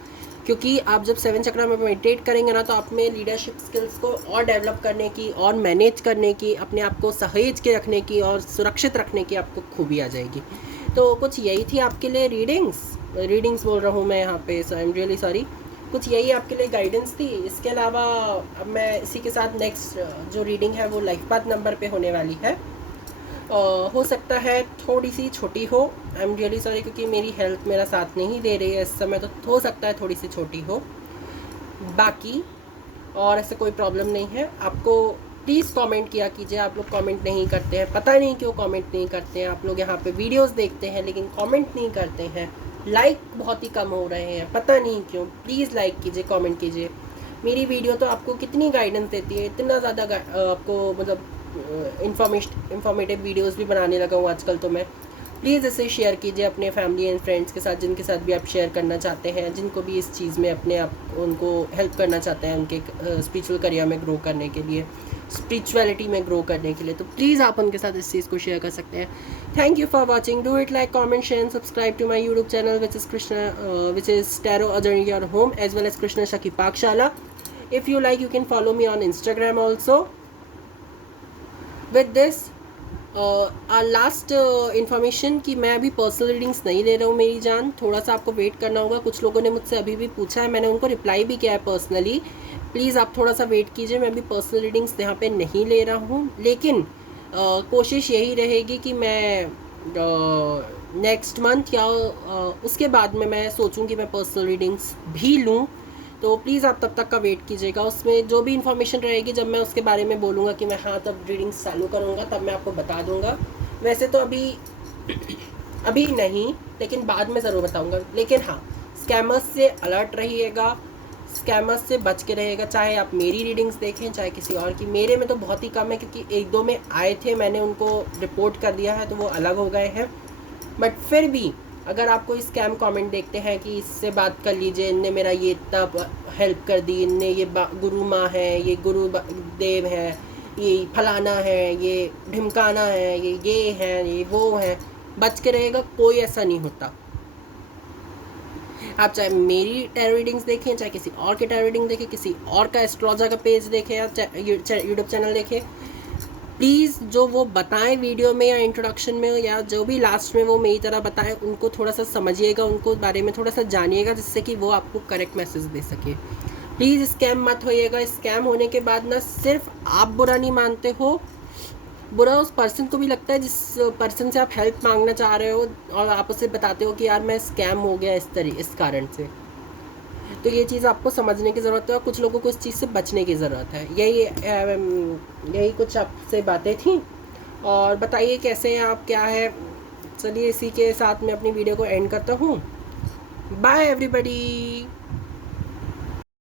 क्योंकि आप जब 7 चक्रा में मेडिटेट करेंगे ना, तो आप में लीडरशिप स्किल्स को और डेवलप करने की और मैनेज करने की, अपने आप को सहेज के रखने की और सुरक्षित रखने की आपको खूबी आ जाएगी। तो कुछ यही थी आपके लिए रीडिंग्स बोल रहा हूँ मैं यहाँ पे, सो आई एम रियली सॉरी। कुछ यही आपके लिए गाइडेंस थी। इसके अलावा अब मैं इसी के साथ नेक्स्ट जो रीडिंग है वो लाइफ पाथ नंबर पे होने वाली है। हो सकता है थोड़ी सी छोटी हो, आई एम रियली सॉरी, क्योंकि मेरी हेल्थ मेरा साथ नहीं दे रही है इस समय, तो हो सकता है थोड़ी सी छोटी हो, बाकी और ऐसे कोई प्रॉब्लम नहीं है। आपको प्लीज़ कमेंट किया कीजिए, आप लोग कमेंट नहीं करते हैं, पता नहीं क्यों कमेंट नहीं करते हैं। आप लोग यहाँ पे वीडियोस देखते हैं लेकिन कमेंट नहीं करते हैं, लाइक बहुत ही कम हो रहे हैं, पता नहीं क्यों। प्लीज़ लाइक कीजिए, कमेंट कीजिए। मेरी वीडियो तो आपको कितनी गाइडेंस देती है, इतना ज़्यादा आपको मतलब इंफॉर्मेटिव वीडियोस भी बनाने लगा हूँ आजकल तो मैं। प्लीज़ इसे शेयर कीजिए अपने फैमिली एंड फ्रेंड्स के साथ, जिनके साथ भी आप शेयर करना चाहते हैं, जिनको भी इस चीज़ में अपने आप उनको हेल्प करना चाहते हैं उनके स्पिरिचुअल करियर में ग्रो करने के लिए, स्पिरिचुअलिटी में ग्रो करने के लिए। तो प्लीज़ आप उनके साथ इस चीज़ को शेयर कर सकते हैं। Thank you for watching. Do it like, comment, share and subscribe to my YouTube channel which is Tarot A Journey Your Home, as well as Krishna Shakti Pakshala. If you like, you can follow me on Instagram also. With this last information कि मैं अभी personal readings नहीं ले रहा हूँ मेरी जान, थोड़ा सा आपको वेट करना होगा। कुछ लोगों ने मुझसे अभी भी पूछा है, मैंने उनको रिप्लाई भी किया है पर्सनली, प्लीज़ आप थोड़ा सा वेट कीजिए। मैं अभी पर्सनल रीडिंग्स यहाँ पे नहीं ले रहा हूँ, लेकिन कोशिश यही रहेगी कि मैं नेक्स्ट मंथ या उसके बाद में मैं सोचूं कि मैं पर्सनल रीडिंग्स भी लूँ। तो प्लीज़ आप तब तक का वेट कीजिएगा। उसमें जो भी इन्फॉर्मेशन रहेगी, जब मैं उसके बारे में बोलूँगा कि मैं हाँ तब रीडिंग्स चालू करूँगा, तब मैं आपको बता दूँगा। वैसे तो अभी अभी नहीं, लेकिन बाद में ज़रूर बताऊँगा। लेकिन हाँ, स्कैमर्स से अलर्ट रहिएगा, स्कैमर्स से बच के रहेगा। चाहे आप मेरी रीडिंग्स देखें, चाहे किसी और की। मेरे में तो बहुत ही कम है, क्योंकि एक दो में आए थे, मैंने उनको रिपोर्ट कर दिया है, तो वो अलग हो गए हैं। बट फिर भी अगर आप कोई स्कैम कमेंट देखते हैं कि इससे बात कर लीजिए, इनने मेरा ये इतना हेल्प कर दी, इनने ये गुरु माँ है, ये गुरु देव है, ये फलाना है, ये ढिमकाना है, ये है, ये वो है, बच के रहेगा। कोई ऐसा नहीं होता। आप चाहे मेरी टैरो रीडिंग्स देखें, चाहे किसी और की टैरो रीडिंग देखें, किसी और का एस्ट्रोलॉजर का पेज देखें, या यूट्यूब चैनल देखें, प्लीज़ जो वो बताएं वीडियो में या इंट्रोडक्शन में, या जो भी लास्ट में वो मेरी तरह बताएं, उनको थोड़ा सा समझिएगा, उनको बारे में थोड़ा सा जानिएगा, जिससे कि वो आपको करेक्ट मैसेज दे सके। प्लीज़ स्कैम मत होइएगा। स्कैम होने के बाद ना सिर्फ आप बुरा नहीं मानते हो, बुरा उस पर्सन को भी लगता है जिस पर्सन से आप हेल्प मांगना चाह रहे हो, और आप उसे बताते हो कि यार मैं स्कैम हो गया इस कारण से। तो ये चीज़ आपको समझने की ज़रूरत है, और कुछ लोगों को इस चीज़ से बचने की ज़रूरत है। यही कुछ आपसे बातें थी। और बताइए कैसे हैं आप, क्या है। चलिए इसी के साथ मैं अपनी वीडियो को एंड करता हूँ। Bye everybody.